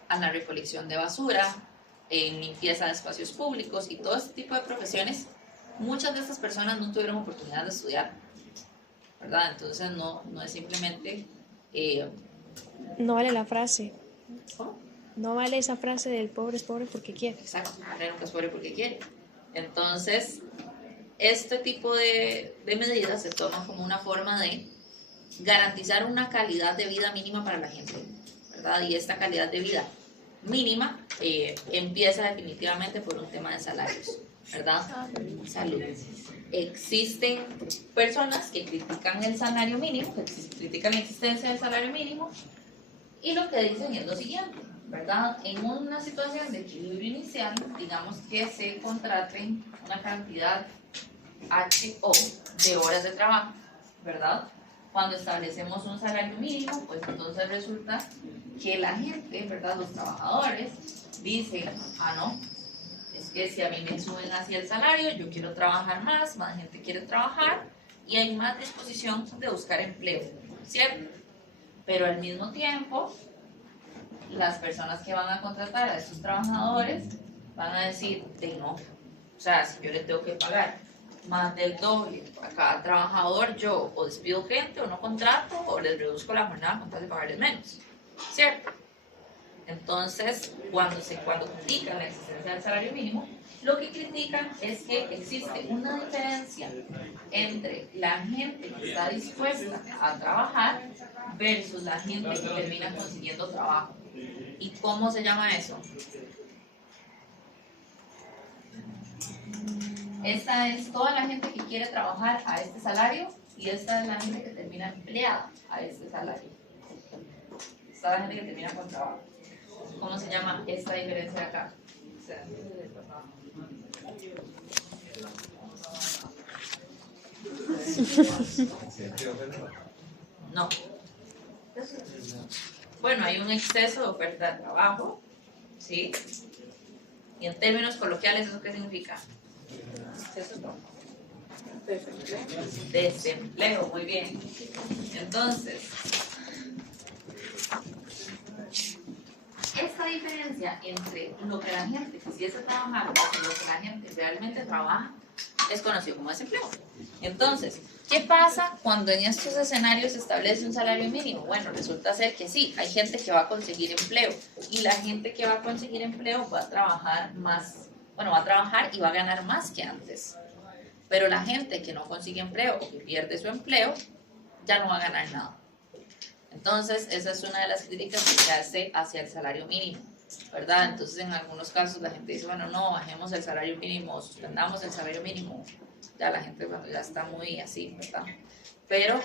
a la recolección de basura, en limpieza de espacios públicos y todo este tipo de profesiones, muchas de estas personas no tuvieron oportunidad de estudiar, ¿verdad? Entonces no es simplemente... no vale la frase. ¿Cómo? No vale esa frase del pobre es pobre porque quiere. Exacto, pobre nunca es pobre porque quiere. Entonces, este tipo de medidas se toman como una forma de garantizar una calidad de vida mínima para la gente, ¿verdad? Y esta calidad de vida mínima empieza definitivamente por un tema de salarios, ¿verdad? Salud. Existen personas que critican el salario mínimo, que critican la existencia del salario mínimo, y lo que dicen es lo siguiente, ¿verdad? En una situación de equilibrio inicial, digamos que se contraten una cantidad H o de horas de trabajo, ¿verdad? Cuando establecemos un salario mínimo, pues entonces resulta que la gente, ¿verdad? Los trabajadores dicen, no, es que si a mí me suben así el salario, yo quiero trabajar más gente quiere trabajar y hay más disposición de buscar empleo. ¿cierto? Pero al mismo tiempo, las personas que van a contratar a estos trabajadores van a decir, de no, o sea, si yo le tengo que pagar más del doble a cada trabajador, yo o despido gente o no contrato o les reduzco la jornada con tal de pagarles menos, ¿cierto? Entonces, cuando critican la existencia del salario mínimo, lo que critican es que existe una diferencia entre la gente que está dispuesta a trabajar versus la gente que termina consiguiendo trabajo. ¿Y cómo se llama eso? Esta es toda la gente que quiere trabajar a este salario y esta es la gente que termina empleada a este salario. Esta es la gente que termina con trabajo. ¿Cómo se llama esta diferencia de acá? No. Bueno, hay un exceso de oferta de trabajo, ¿sí? Y en términos coloquiales, ¿eso qué significa? Exceso de trabajo. Desempleo, muy bien. Entonces, esta diferencia entre lo que la gente quisiese trabajar y lo que la gente realmente trabaja es conocido como desempleo. Entonces, ¿qué pasa cuando en estos escenarios se establece un salario mínimo? Bueno, resulta ser que sí, hay gente que va a conseguir empleo y la gente que va a conseguir empleo va a trabajar más, bueno, va a trabajar y va a ganar más que antes. Pero la gente que no consigue empleo o que pierde su empleo ya no va a ganar nada. Entonces, esa es una de las críticas que se hace hacia el salario mínimo, ¿verdad? Entonces, en algunos casos la gente dice, bueno, no, bajemos el salario mínimo, suspendamos el salario mínimo. Ya la gente, bueno, ya está muy así, ¿verdad? Pero,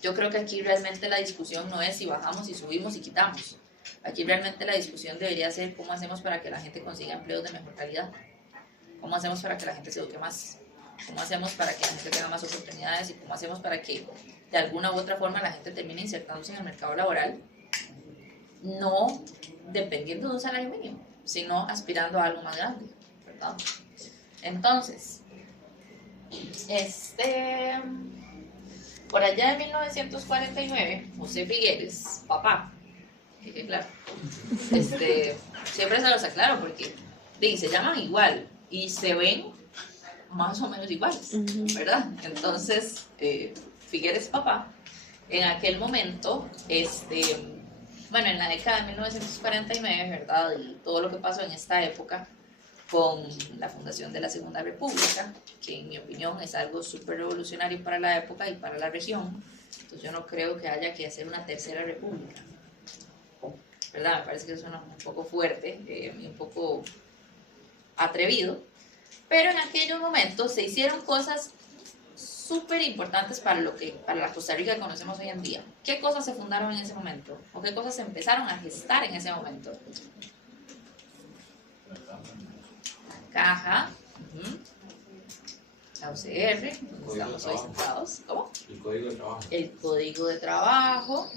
yo creo que aquí realmente la discusión no es si bajamos, si subimos y quitamos. Aquí realmente la discusión debería ser cómo hacemos para que la gente consiga empleos de mejor calidad. ¿Cómo hacemos para que la gente se eduque más? ¿Cómo hacemos para que la gente tenga más oportunidades? ¿Y cómo hacemos para que de alguna u otra forma la gente termine insertándose en el mercado laboral? No dependiendo de un salario mínimo, sino aspirando a algo más grande, ¿verdad? Entonces, por allá en 1949, José Figueres, papá, que claro, siempre se los aclaro porque se llaman igual y se ven más o menos iguales, ¿verdad? Entonces, Figueres papá, en aquel momento, bueno, en la década de 1949, ¿verdad? Y todo lo que pasó en esta época con la fundación de la Segunda República, que en mi opinión es algo súper revolucionario para la época y para la región. Entonces yo no creo que haya que hacer una tercera república, ¿verdad? Me parece que suena un poco fuerte y un poco atrevido, pero en aquellos momentos se hicieron cosas súper importantes para la Costa Rica que conocemos hoy en día. ¿Qué cosas se fundaron en ese momento? ¿O qué cosas se empezaron a gestar en ese momento? La caja, la UCR, donde estamos hoy sentados. ¿Cómo? El código de trabajo. El código de trabajo,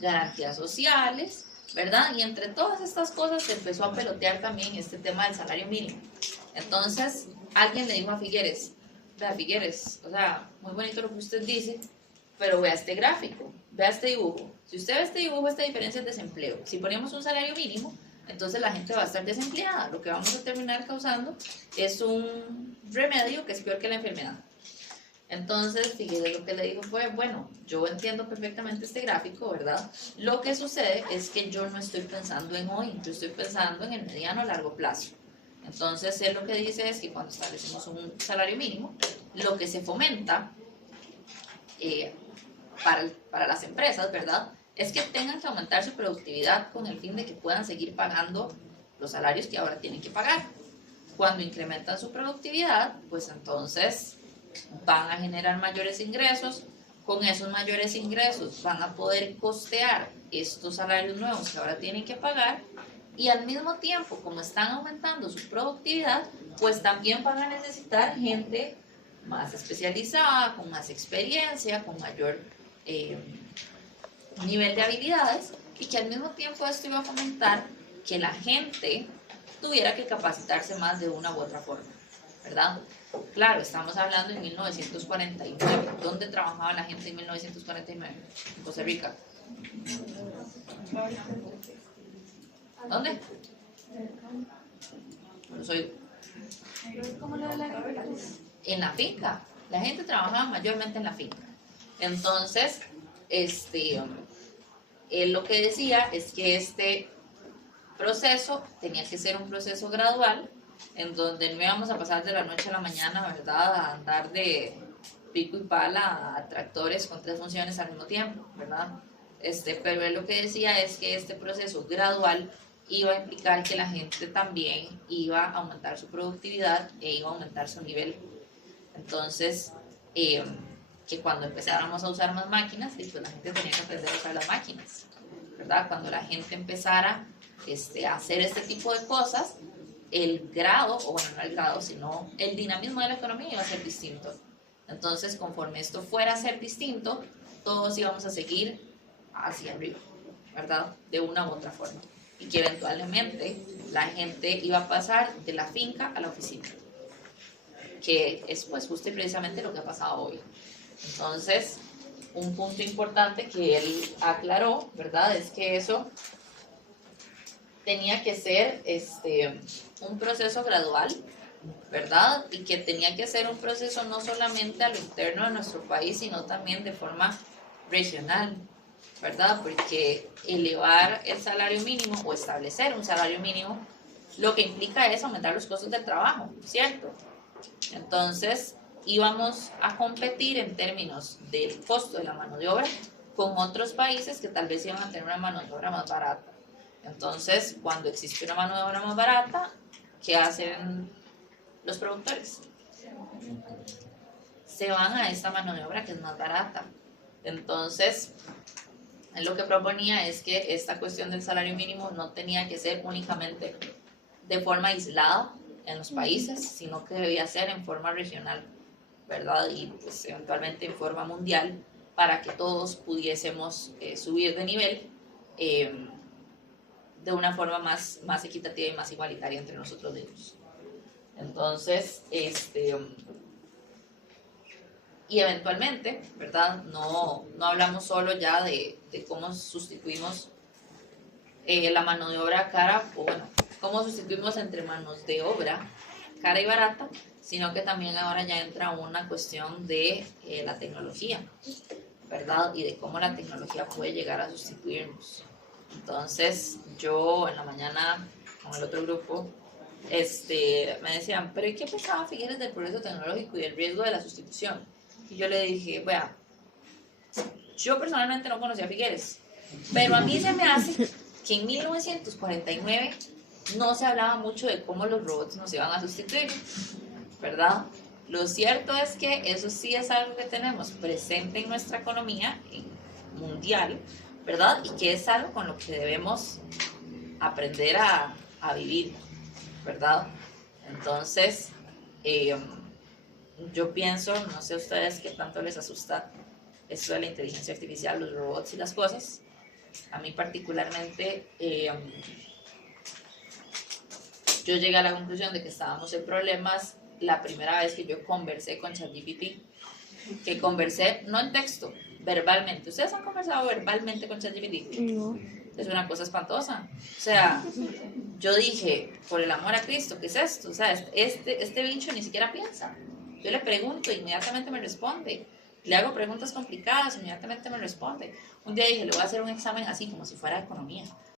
garantías sociales, ¿verdad? Y entre todas estas cosas se empezó a pelotear también este tema del salario mínimo. Entonces, alguien le dijo a Figueres, vea Figueres, o sea, muy bonito lo que usted dice, pero vea este gráfico, vea este dibujo. Si usted ve este dibujo, esta diferencia es desempleo. Si ponemos un salario mínimo, entonces la gente va a estar desempleada. Lo que vamos a terminar causando es un remedio que es peor que la enfermedad. Entonces, Figueres lo que le dijo fue, bueno, yo entiendo perfectamente este gráfico, ¿verdad? Lo que sucede es que yo no estoy pensando en hoy, yo estoy pensando en el mediano o largo plazo. Entonces, él lo que dice es que cuando establecemos un salario mínimo, lo que se fomenta para las empresas, ¿verdad?, es que tengan que aumentar su productividad con el fin de que puedan seguir pagando los salarios que ahora tienen que pagar. Cuando incrementan su productividad, pues entonces van a generar mayores ingresos. Con esos mayores ingresos van a poder costear estos salarios nuevos que ahora tienen que pagar. Y al mismo tiempo, como están aumentando su productividad, pues también van a necesitar gente más especializada, con más experiencia, con mayor nivel de habilidades, y que al mismo tiempo esto iba a fomentar que la gente tuviera que capacitarse más de una u otra forma. ¿verdad? Claro, estamos hablando en 1949. ¿Dónde trabajaba la gente en 1949? En Costa Rica. ¿Dónde? No soy. ¿Cómo lo de la agricultura? En la finca. La gente trabajaba mayormente en la finca. Entonces, él lo que decía es que este proceso tenía que ser un proceso gradual, en donde no íbamos a pasar de la noche a la mañana, ¿verdad?, a andar de pico y pala a tractores con 3 funciones al mismo tiempo, ¿verdad? Pero él lo que decía es que este proceso gradual iba a implicar que la gente también iba a aumentar su productividad e iba a aumentar su nivel. Entonces, que cuando empezáramos a usar más máquinas, pues la gente tenía que aprender a usar las máquinas, ¿verdad? Cuando la gente empezara a hacer este tipo de cosas, el grado, o bueno, no el grado, sino el dinamismo de la economía iba a ser distinto. Entonces, conforme esto fuera a ser distinto, todos íbamos a seguir hacia arriba, ¿verdad? De una u otra forma. Y que eventualmente la gente iba a pasar de la finca a la oficina, que es pues justo y precisamente lo que ha pasado hoy. Entonces, un punto importante que él aclaró, ¿verdad?, es que eso tenía que ser un proceso gradual, ¿verdad? Y que tenía que ser un proceso no solamente a lo interno de nuestro país, sino también de forma regional, ¿verdad? Porque elevar el salario mínimo o establecer un salario mínimo, lo que implica es aumentar los costos del trabajo, ¿cierto? Entonces, íbamos a competir en términos del costo de la mano de obra con otros países que tal vez iban a tener una mano de obra más barata. Entonces, cuando existe una mano de obra más barata, ¿qué hacen los productores? Se van a esta mano de obra que es más barata. Entonces, él lo que proponía es que esta cuestión del salario mínimo no tenía que ser únicamente de forma aislada en los países, sino que debía ser en forma regional, ¿verdad? Y pues eventualmente en forma mundial, para que todos pudiésemos subir de nivel de una forma más equitativa y más igualitaria entre nosotros mismos. Entonces, y eventualmente, ¿verdad? No hablamos solo ya de cómo sustituimos la mano de obra cara, o bueno, cómo sustituimos entre manos de obra cara y barata, sino que también ahora ya entra una cuestión de la tecnología, ¿verdad? Y de cómo la tecnología puede llegar a sustituirnos. Entonces, yo en la mañana con el otro grupo, me decían, pero ¿y qué pensaba Figueres del progreso tecnológico y el riesgo de la sustitución? Y yo le dije, vea, yo personalmente no conocía a Figueres, pero a mí se me hace que en 1949 no se hablaba mucho de cómo los robots nos iban a sustituir, ¿verdad? Lo cierto es que eso sí es algo que tenemos presente en nuestra economía mundial, ¿verdad? Y que es algo con lo que debemos aprender a vivir, ¿verdad? Entonces, yo pienso, no sé a ustedes qué tanto les asusta esto de la inteligencia artificial, los robots y las cosas. A mí particularmente, yo llegué a la conclusión de que estábamos en problemas la primera vez que yo conversé con ChatGPT, que conversé no en texto, verbalmente. ¿Ustedes han conversado verbalmente con ChatGPT? No. Es una cosa espantosa. O sea, yo dije, por el amor a Cristo, ¿qué es esto? O sea, este bicho ni siquiera piensa. Yo le pregunto, inmediatamente me responde. Le hago preguntas complicadas, inmediatamente me responde. Un día dije, le voy a hacer un examen así, como si fuera de economía.